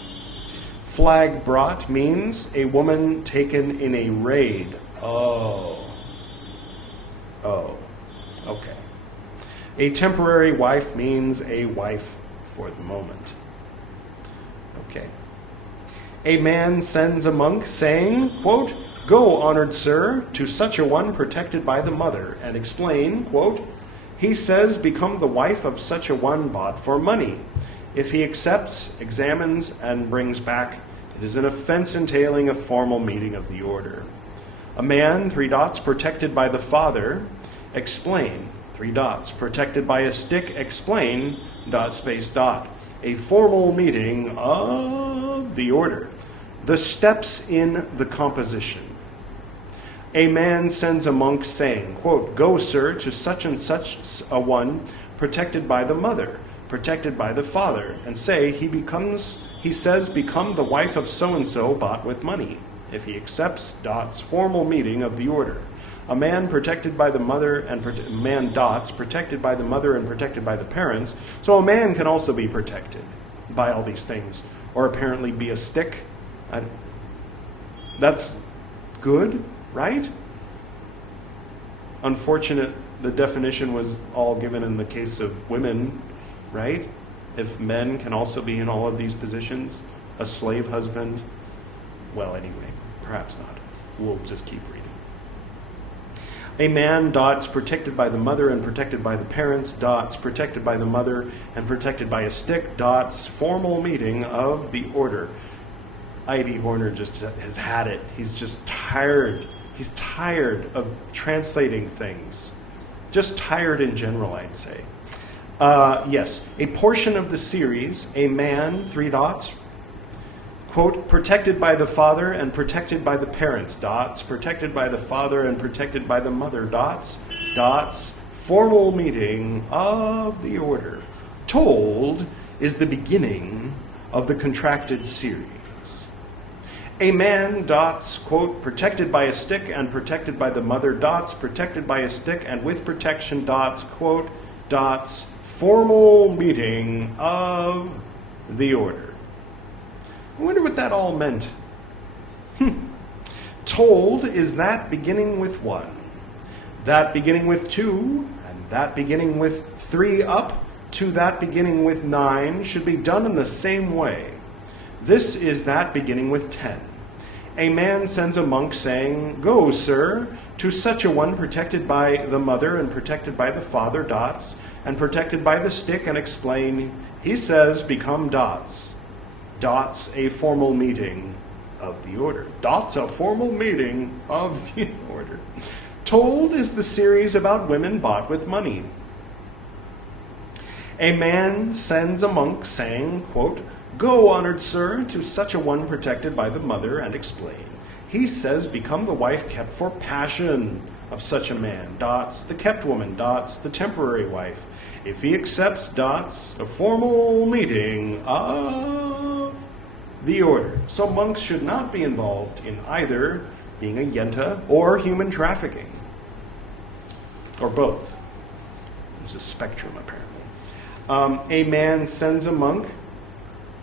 Flag brought means a woman taken in a raid. Oh, okay. A temporary wife means a wife for the moment. Okay. A man sends a monk saying, quote, "Go, honored sir, to such a one protected by the mother, and explain," quote, "he says, become the wife of such a one bought for money. If he accepts, examines, and brings back, it is an offense entailing a formal meeting of the order. A man, protected by the father, explain, protected by a stick, explain, a formal meeting of the order. The steps in the composition. A man sends a monk saying, quote, "Go, sir, to such and such a one, protected by the mother, protected by the father, and say he says, become the wife of so-and-so bought with money. If he accepts, formal meeting of the order. A man protected by the mother and protected by the mother and protected by the parents. So a man can also be protected by all these things, or apparently be a stick. That's good, right? Unfortunate, the definition was all given in the case of women, right? If men can also be in all of these positions, a slave husband, well, anyway, perhaps not. We'll just keep reading. A man, protected by the mother and protected by the parents, protected by the mother and protected by a stick, formal meeting of the order. I.D. Horner just has had it. He's just tired. He's tired of translating things. Just tired in general, I'd say. Yes, a portion of the series, a man, quote, protected by the father and protected by the parents, protected by the father and protected by the mother, formal meeting of the order. Told is the beginning of the contracted series. A man, quote, protected by a stick and protected by the mother, protected by a stick and with protection, quote, formal meeting of the order. I wonder what that all meant. Told is that beginning with 1, that beginning with 2, and that beginning with 3 up to that beginning with 9 should be done in the same way. This is that beginning with 10. A man sends a monk saying, "Go, sir, to such a one protected by the mother and protected by the father, and protected by the stick, and explain, he says, become a formal meeting of the order. That's a formal meeting of the order. Told is the series about women bought with money. A man sends a monk saying, quote, "Go, honored sir, to such a one protected by the mother and explain. He says, become the wife kept for passion of such a man. Dots, the kept woman. Dots, the temporary wife. If he accepts, dots, a formal meeting of the order." So monks should not be involved in either being a yenta or human trafficking. Or both. There's a spectrum, apparently. A man sends a monk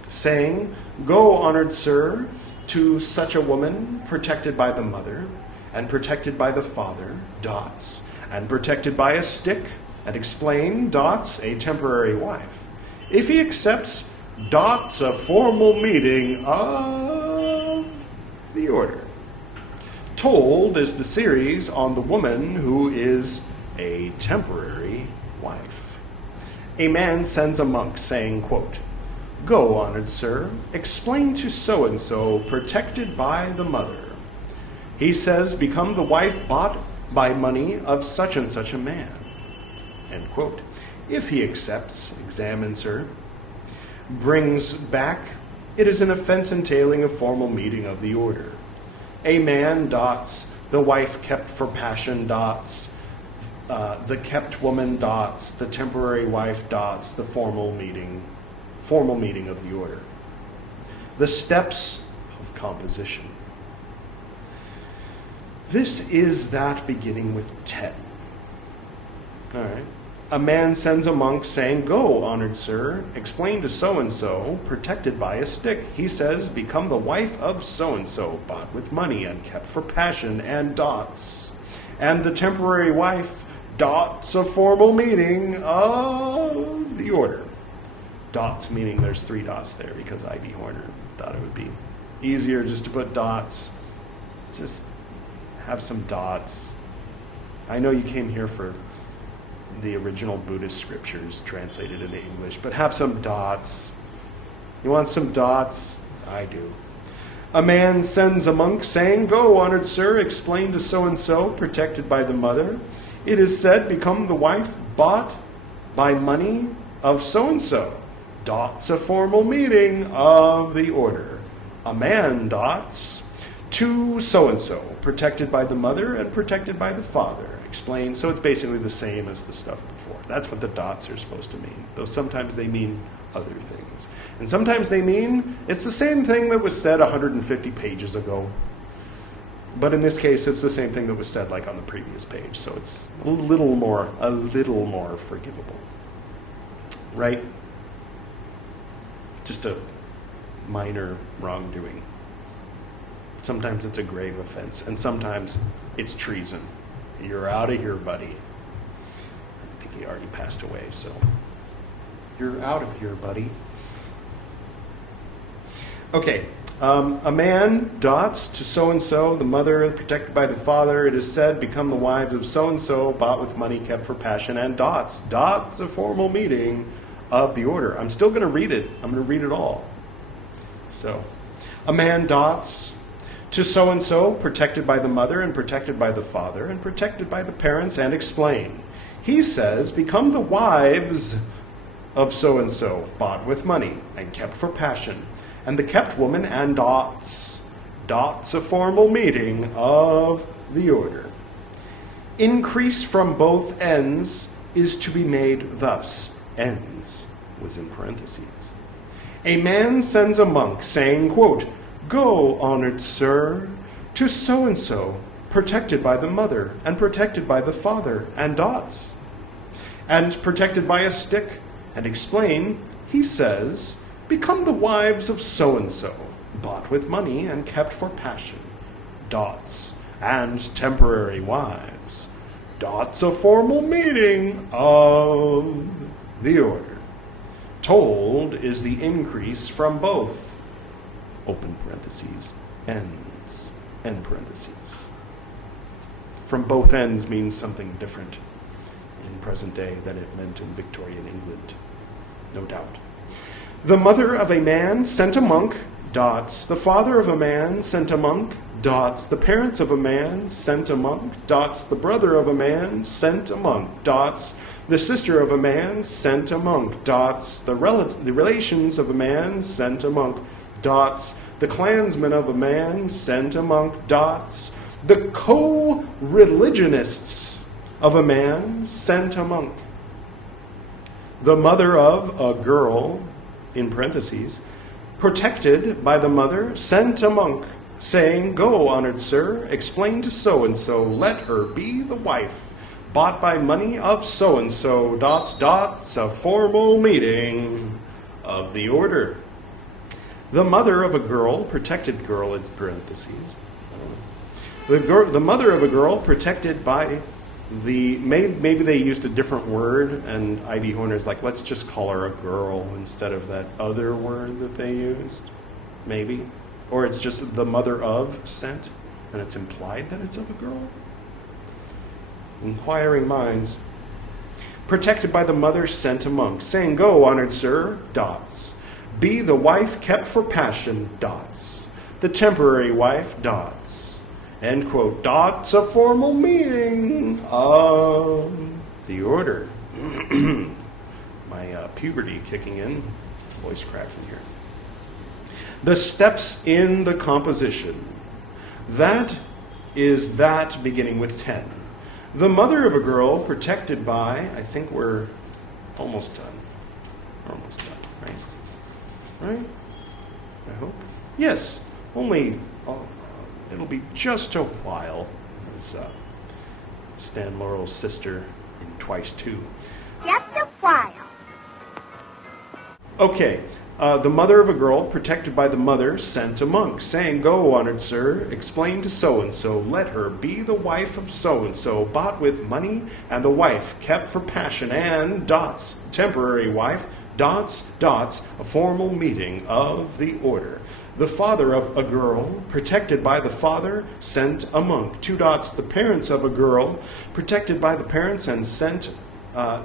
saying, "Go, honored sir, to such a woman protected by the mother and protected by the father, dots, and protected by a stick, and explain, dots, a temporary wife. If he accepts, dots, a formal meeting of the order." Told is the series on the woman who is a temporary wife. A man sends a monk saying, quote, "Go, honored sir, explain to so-and-so, protected by the mother. He says, become the wife bought by money of such and such a man." End quote. If he accepts, examines her, brings back, it is an offense entailing a formal meeting of the order. A man, dots, the wife kept for passion, dots, the kept woman, dots, the temporary wife, dots, the formal meeting of the order. The steps of composition. This is that beginning with 10. All right. A man sends a monk saying, "Go, honored sir, explain to so-and-so, protected by a stick. He says, become the wife of so-and-so, bought with money and kept for passion and dots. And the temporary wife, dots, a formal meeting of the order." Dots meaning there's 3 dots there because I.B. Horner thought it would be easier just to put dots. Just have some dots. I know you came here for the original Buddhist scriptures translated into English, but have some dots. You want some dots? I do. A man sends a monk saying, "Go, honored sir, explain to so-and-so, protected by the mother. It is said, become the wife bought by money of so-and-so. Dots, a formal meeting of the order. A man, dots, to so-and-so, protected by the mother and protected by the father." Explain. So it's basically the same as the stuff before. That's what the dots are supposed to mean, though sometimes they mean other things. And sometimes they mean it's the same thing that was said 150 pages ago. But in this case, it's the same thing that was said like on the previous page, so it's a little more forgivable. Right? Just a minor wrongdoing. Sometimes it's a grave offense, and sometimes it's treason. You're out of here, buddy. I think he already passed away, so you're out of here, buddy. Okay. A man, dots, to so-and-so, the mother, protected by the father, it is said, become the wives of so-and-so, bought with money, kept for passion, and dots. Dots, a formal meeting of the order. I'm still going to read it. I'm going to read it all. So, a man, dots, to so-and-so, protected by the mother, and protected by the father, and protected by the parents, and explain. He says, become the wives of so-and-so, bought with money, and kept for passion, and the kept woman, and dots. Dots, a formal meeting of the order. Increase from both ends is to be made thus. Ends was in parentheses. A man sends a monk saying, quote, "Go, honored sir, to so-and-so, protected by the mother, and protected by the father, and dots, and protected by a stick, and explain." He says, become the wives of so-and-so, bought with money and kept for passion, dots, and temporary wives, dots, a formal meeting of the order. Told is the increase from both, open parentheses, ends, end parentheses. From both ends means something different in present day than it meant in Victorian England, no doubt. The mother of a man sent a monk, dots. The father of a man sent a monk, dots. The parents of a man sent a monk, dots. The brother of a man sent a monk, dots. The sister of a man sent a monk, dots. The relations of a man sent a monk, dots. The clansmen of a man sent a monk, dots. The co-religionists of a man sent a monk. The mother of a girl, in parentheses, protected by the mother, sent a monk, saying, "Go, honored sir, explain to so-and-so, let her be the wife, bought by money of so-and-so, dots, dots, a formal meeting of the order." The mother of a girl, protected girl in parentheses, the mother of a girl protected by maybe they used a different word, and I.D. Horner's like, let's just call her a girl instead of that other word that they used, maybe. Or it's just the mother of sent, and it's implied that it's of a girl. Inquiring minds. Protected by the mother sent a monk, saying, "Go, honored sir, dots. Be the wife kept for passion, dots. The temporary wife, dots." End quote. Dots, a formal meeting of the order. My puberty kicking in. Voice cracking here. The steps in the composition. That is that beginning with 10. The mother of a girl protected by, I think we're almost done. Almost done, right? Right? I hope. Yes, only... it'll be just a while, as Stan Laurel's sister in Twice 2. Just a while. Okay, the mother of a girl, protected by the mother, sent a monk, saying, "Go, honored sir, explain to so-and-so, let her be the wife of so-and-so, bought with money, and the wife kept for passion, and dots, temporary wife, dots, dots, a formal meeting of the order." The father of a girl, protected by the father, sent a monk. 2 dots. The parents of a girl, protected by the parents and sent a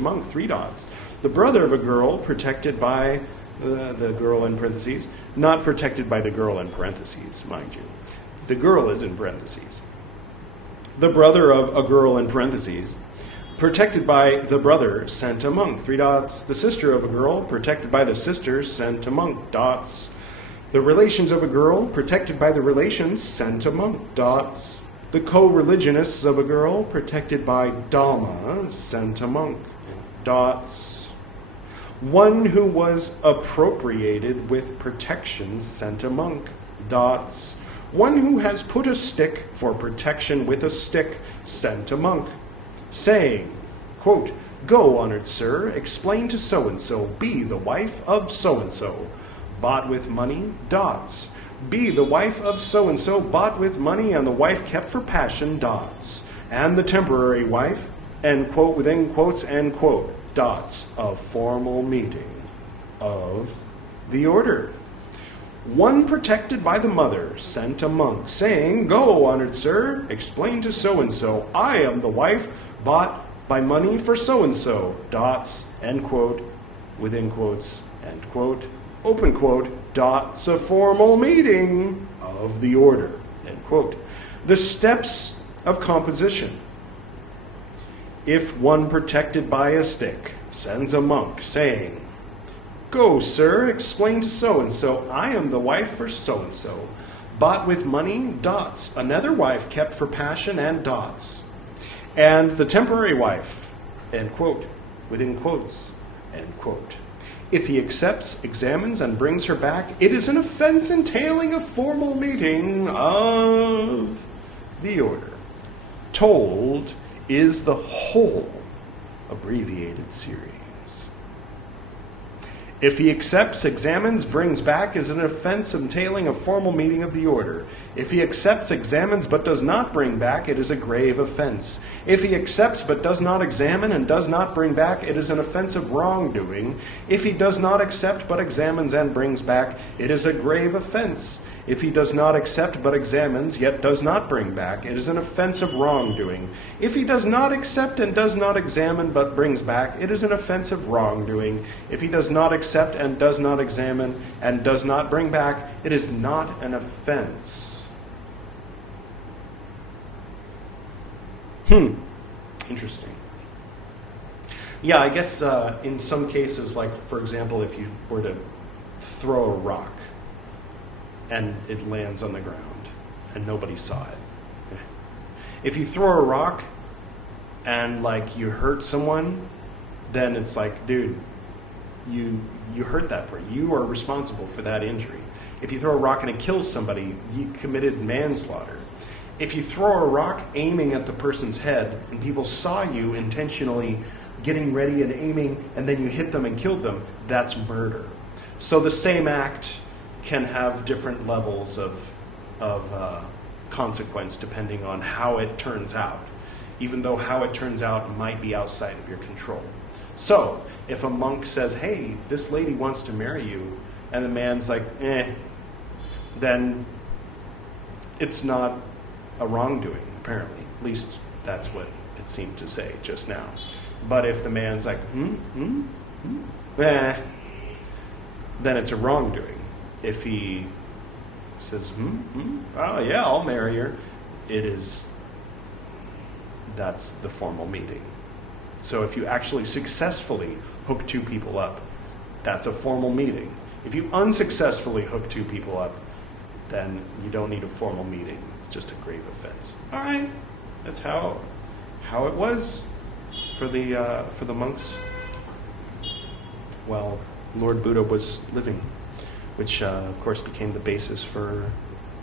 monk. 3 dots. The brother of a girl, protected by the girl in parentheses, not protected by the girl in parentheses, mind you. The girl is in parentheses. The brother of a girl in parentheses, protected by the brother, sent a monk. 3 dots. The sister of a girl, protected by the sister, sent a monk. Dots. The relations of a girl, protected by the relations, sent a monk. Dots. The co-religionists of a girl, protected by Dhamma, sent a monk. Dots. One who was appropriated with protection sent a monk. Dots. One who has put a stick for protection with a stick sent a monk, saying, quote, "Go, honored sir, explain to so-and-so, be the wife of so-and-so, bought with money, dots. Be the wife of so-and-so, bought with money, and the wife kept for passion, dots. And the temporary wife, end quote, within quotes, end quote, dots, a formal meeting of the order. One protected by the mother sent a monk, saying, "Go, honored sir, explain to so-and-so, I am the wife bought by money for so-and-so, dots, end quote, within quotes, end quote, open quote, dots, a formal meeting of the order," end quote. The steps of composition. If one protected by a stick sends a monk, saying, "Go, sir, explain to so-and-so, I am the wife for so-and-so, bought with money, dots, another wife kept for passion, and dots. And the temporary wife," end quote, within quotes, end quote. If he accepts, examines, and brings her back, it is an offense entailing a formal meeting of the order. Told is the whole abbreviated series. If he accepts, examines, brings back, is an offense entailing a formal meeting of the order. If he accepts, examines, but does not bring back, it is a grave offense. If he accepts, but does not examine, and does not bring back, it is an offense of wrongdoing. If he does not accept, but examines and brings back, it is a grave offense. If he does not accept but examines, yet does not bring back, it is an offense of wrongdoing. If he does not accept and does not examine but brings back, it is an offense of wrongdoing. If he does not accept and does not examine and does not bring back, it is not an offense. Interesting. Yeah, I guess in some cases, like, for example, if you were to throw a rock and it lands on the ground and nobody saw it. If you throw a rock and, like, you hurt someone, then it's like, dude, you hurt that person. You are responsible for that injury. If you throw a rock and it kills somebody, you committed manslaughter. If you throw a rock aiming at the person's head and people saw you intentionally getting ready and aiming, and then you hit them and killed them, that's murder. So the same act can have different levels of consequence depending on how it turns out, even though how it turns out might be outside of your control. So if a monk says, hey, this lady wants to marry you, and the man's like, then it's not a wrongdoing, apparently. At least that's what it seemed to say just now. But if the man's like, then it's a wrongdoing. If he says, oh yeah, I'll marry her, that's the formal meeting. So if you actually successfully hook two people up, that's a formal meeting. If you unsuccessfully hook two people up, then you don't need a formal meeting. It's just a grave offense. All right, that's how it was for the monks while Lord Buddha was living, which of course became the basis for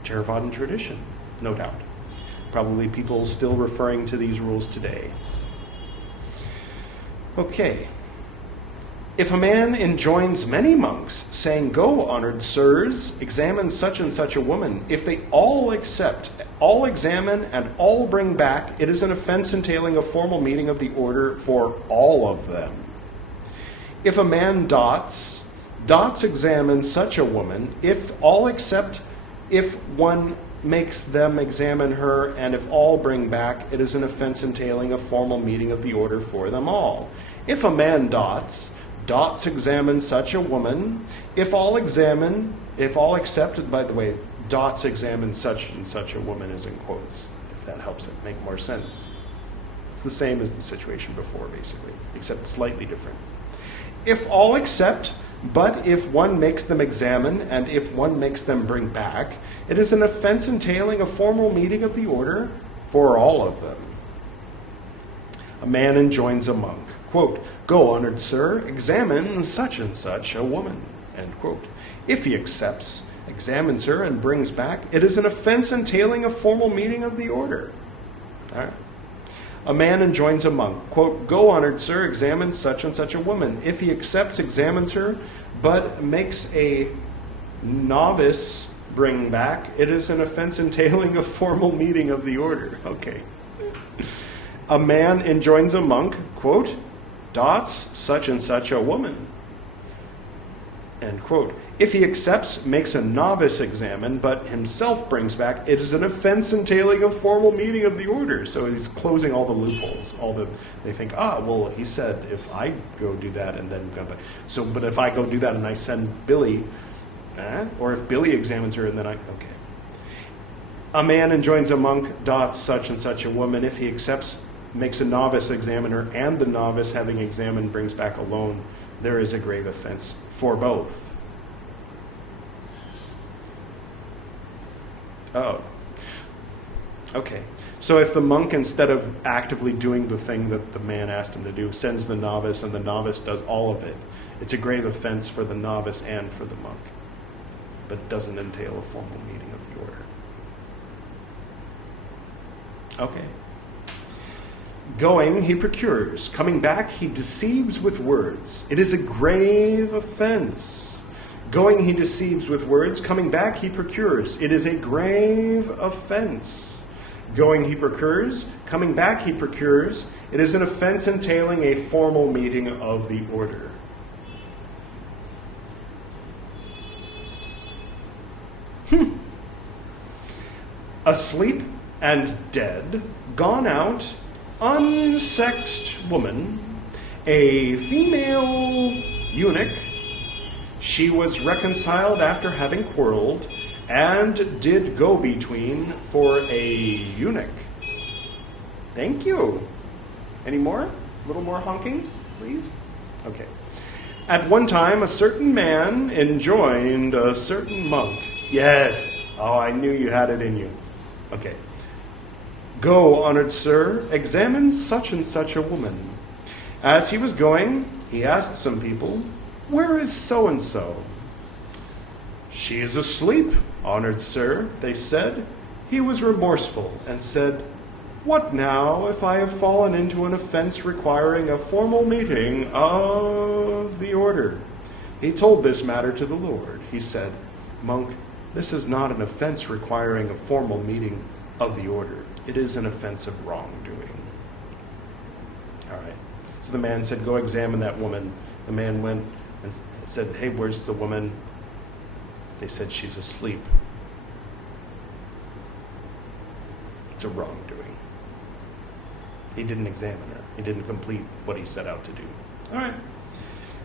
Theravadan tradition, no doubt. Probably people still referring to these rules today. Okay. If a man enjoins many monks, saying, go, honored sirs, examine such and such a woman, if they all accept, all examine, and all bring back, it is an offense entailing a formal meeting of the order for all of them. If a man dots examine such a woman, if all accept, if one makes them examine her, and if all bring back, it is an offense entailing a formal meeting of the order for them all. If a man dots examine such a woman, if all accepted, by the way, dots examine such and such a woman is in quotes, if that helps it make more sense. It's the same as the situation before, basically, except slightly different. If all accept, but if one makes them examine, and if one makes them bring back, it is an offense entailing a formal meeting of the order for all of them. A man enjoins a monk, quote, go, honored sir, examine such and such a woman, end quote. If he accepts, examines her, and brings back, it is an offense entailing a formal meeting of the order. All right. A man enjoins a monk, quote, go, honored sir, examine such and such a woman. If he accepts, examines her, but makes a novice bring back, it is an offense entailing a formal meeting of the order. Okay. A man enjoins a monk, quote, dots such and such a woman, end quote. If he accepts, makes a novice examine, but himself brings back, it is an offense entailing a formal meeting of the order. So he's closing all the loopholes. They think, well, he said if I go do that and then come back. So, but if I go do that and I send Billy, or if Billy examines her and then okay. A man enjoins a monk, dots such and such a woman. If he accepts, makes a novice examine her, and the novice, having examined, brings back alone, there is a grave offense for both. Oh. Okay. So if the monk, instead of actively doing the thing that the man asked him to do, sends the novice and the novice does all of it, it's a grave offense for the novice and for the monk, but doesn't entail a formal meeting of the order. Okay. Going, he procures. Coming back, he deceives with words. It is a grave offense. Going, he deceives with words. Coming back, he procures. It is a grave offense. Going, he procures. Coming back, he procures. It is an offense entailing a formal meeting of the order. asleep and dead, gone out, unsexed woman, a female eunuch. She was reconciled after having quarreled, and did go between for a eunuch. Thank you. Any more? A little more honking, please? Okay. At one time, a certain man enjoined a certain monk. Yes. Oh, I knew you had it in you. Okay. Go, honored sir, examine such and such a woman. As he was going, he asked some people, where is so-and-so? She is asleep, honored sir, they said. He was remorseful and said, what now if I have fallen into an offense requiring a formal meeting of the order? He told this matter to the Lord. He said, monk, this is not an offense requiring a formal meeting of the order. It is an offense of wrongdoing. All right. So the man said, go examine that woman. The man went and said, hey, where's the woman? They said, she's asleep. It's a wrongdoing. He didn't examine her. He didn't complete what he set out to do. All right.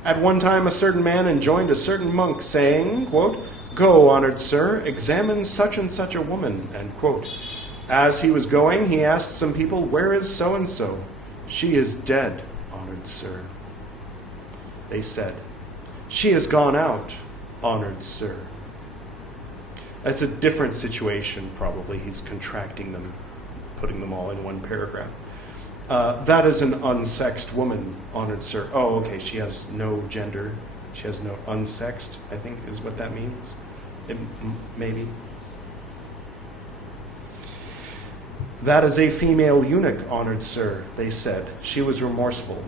At one time, a certain man enjoined a certain monk, saying, quote, go, honored sir, examine such and such a woman, end quote. As he was going, he asked some people, where is so-and-so? She is dead, honored sir. They said, she has gone out, honored sir. That's a different situation, probably. He's contracting them, putting them all in one paragraph. That is an unsexed woman, honored sir. Oh, okay, she has no gender. She has no unsexed, I think is what that means. Maybe. That is a female eunuch, honored sir, they said. She was remorseful.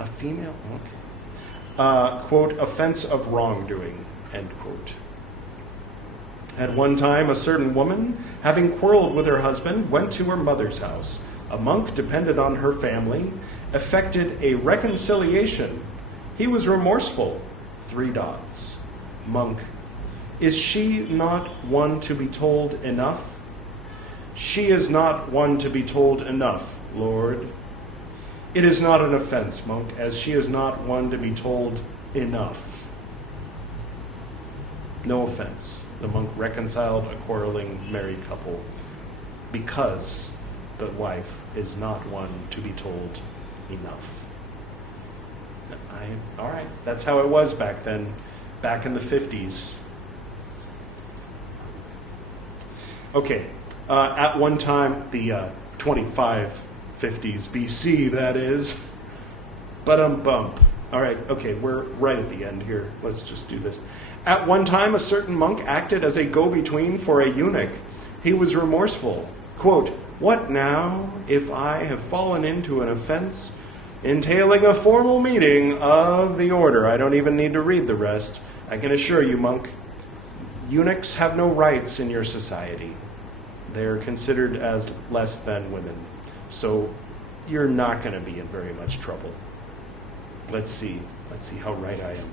A female? Okay. Quote, offense of wrongdoing, end quote. At one time, a certain woman, having quarreled with her husband, went to her mother's house. A monk depended on her family, effected a reconciliation. He was remorseful. 3 dots. Monk, is she not one to be told enough? She is not one to be told enough, Lord. It is not an offense, monk, as she is not one to be told enough. No offense. The monk reconciled a quarreling married couple because the wife is not one to be told enough. All right, that's how it was back then, back in the 50s. Okay, at one time, the 2550s BC, that is. Bump. All right, okay, we're right at the end here. Let's just do this. At one time, a certain monk acted as a go-between for a eunuch. He was remorseful. Quote, what now if I have fallen into an offense entailing a formal meeting of the order? I don't even need to read the rest. I can assure you, monk, eunuchs have no rights in your society. They're considered as less than women. So you're not going to be in very much trouble. Let's see how right I am.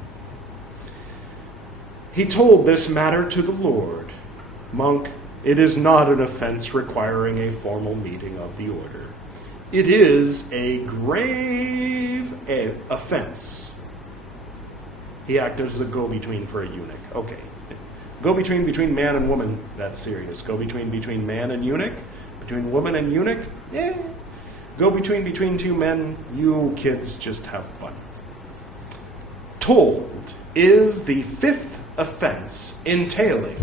He told this matter to the Lord. Monk, it is not an offense requiring a formal meeting of the order. It is a grave offense. He acted as a go-between for a eunuch. Okay. Go-between between man and woman, that's serious. Go-between man and eunuch, between woman and eunuch, yeah. Go-between between 2 men, you kids just have fun. Told is the 5th offense entailing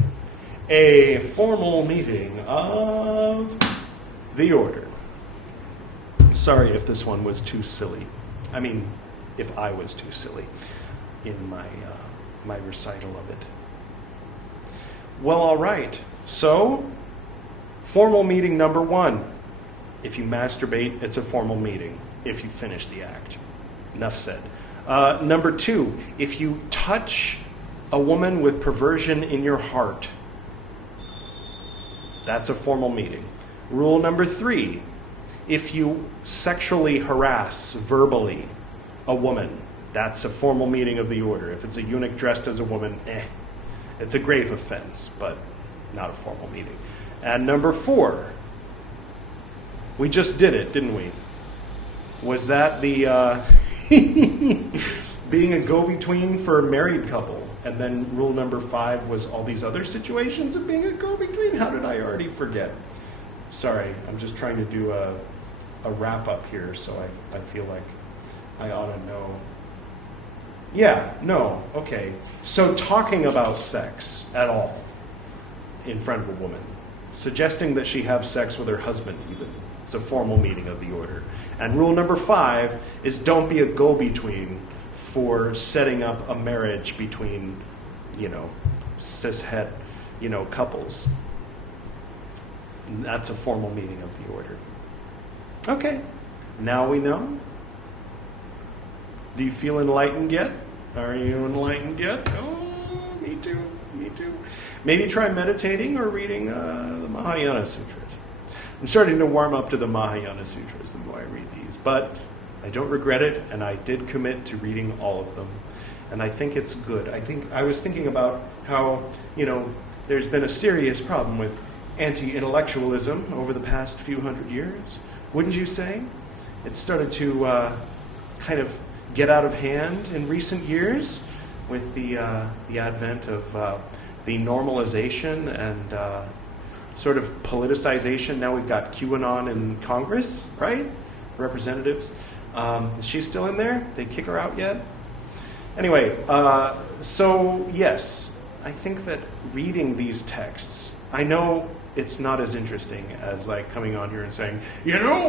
a formal meeting of the order. Sorry if this one was too silly. I mean, if I was too silly in my recital of it. Well, all right. So, formal meeting number 1. If you masturbate, it's a formal meeting. If you finish the act. Enough said. Number 2, if you touch a woman with perversion in your heart, that's a formal meeting. Rule number 3, if you sexually harass verbally a woman, that's a formal meeting of the order. If it's a eunuch dressed as a woman, it's a grave offense, but not a formal meeting. And number 4, we just did it, didn't we? Was that the being a go-between for a married couple? And then rule number 5 was all these other situations of being a go-between? How did I already forget? Sorry, I'm just trying to do a wrap-up here, so I feel like I ought to know. Yeah, no, okay. So talking about sex at all in front of a woman, suggesting that she have sex with her husband even, it's a formal meeting of the order. And rule number 5 is don't be a go-between for setting up a marriage between, cis-het, couples. And that's a formal meeting of the order. Okay, now we know. Do you feel enlightened yet? Are you enlightened yet? Oh, me too. Maybe try meditating or reading the Mahayana Sutras. I'm starting to warm up to the Mahayana Sutras the more I read these, but I don't regret it, and I did commit to reading all of them, and I think it's good. I was thinking about how, there's been a serious problem with anti-intellectualism over the past few hundred years, wouldn't you say? It started to kind of get out of hand in recent years with the advent of the normalization and sort of politicization. Now we've got QAnon in Congress, right? Representatives. Is she still in there? Did they kick her out yet? Anyway, so yes, I think that reading these texts, I know it's not as interesting as like coming on here and saying,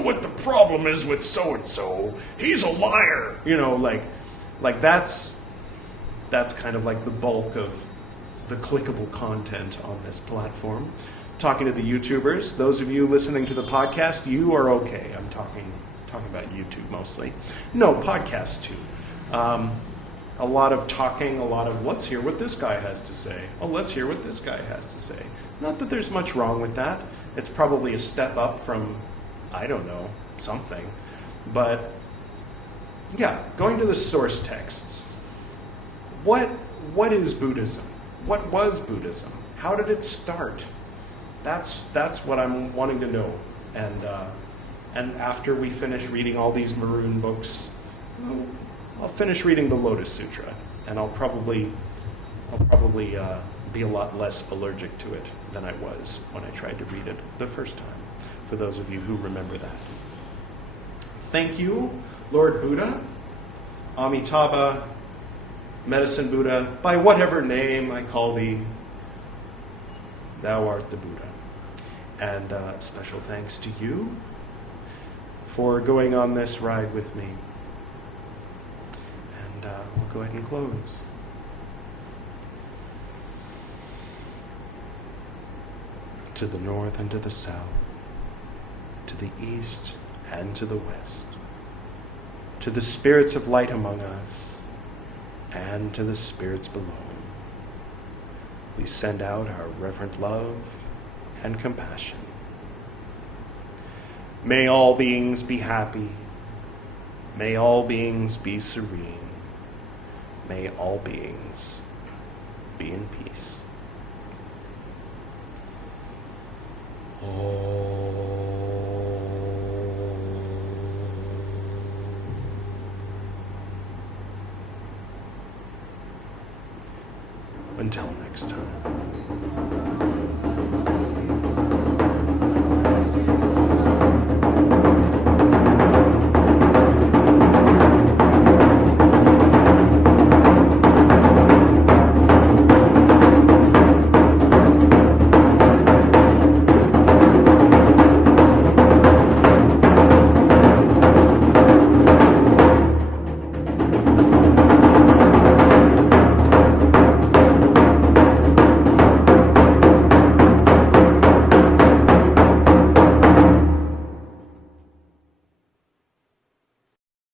what the problem is with so-and-so? He's a liar. Like that's kind of like the bulk of the clickable content on this platform. Talking to the YouTubers, those of you listening to the podcast, you are okay. I'm talking about YouTube mostly. No, podcasts too. A lot of talking, a lot of let's hear what this guy has to say. Oh, let's hear what this guy has to say. Not that there's much wrong with that. It's probably a step up from, I don't know, something. But yeah, going to the source texts. What is Buddhism? What was Buddhism? How did it start? That's what I'm wanting to know. And after we finish reading all these maroon books, I'll finish reading the Lotus Sutra, and I'll probably be a lot less allergic to it than I was when I tried to read it the first time, for those of you who remember that. Thank you, Lord Buddha, Amitabha, Medicine Buddha, by whatever name I call thee, thou art the Buddha. And special thanks to you for going on this ride with me. And we'll go ahead and close. To the north and to the south, to the east and to the west, to the spirits of light among us, and to the spirits below, we send out our reverent love and compassion. May all beings be happy. May all beings be serene. May all beings be in peace. Until next time.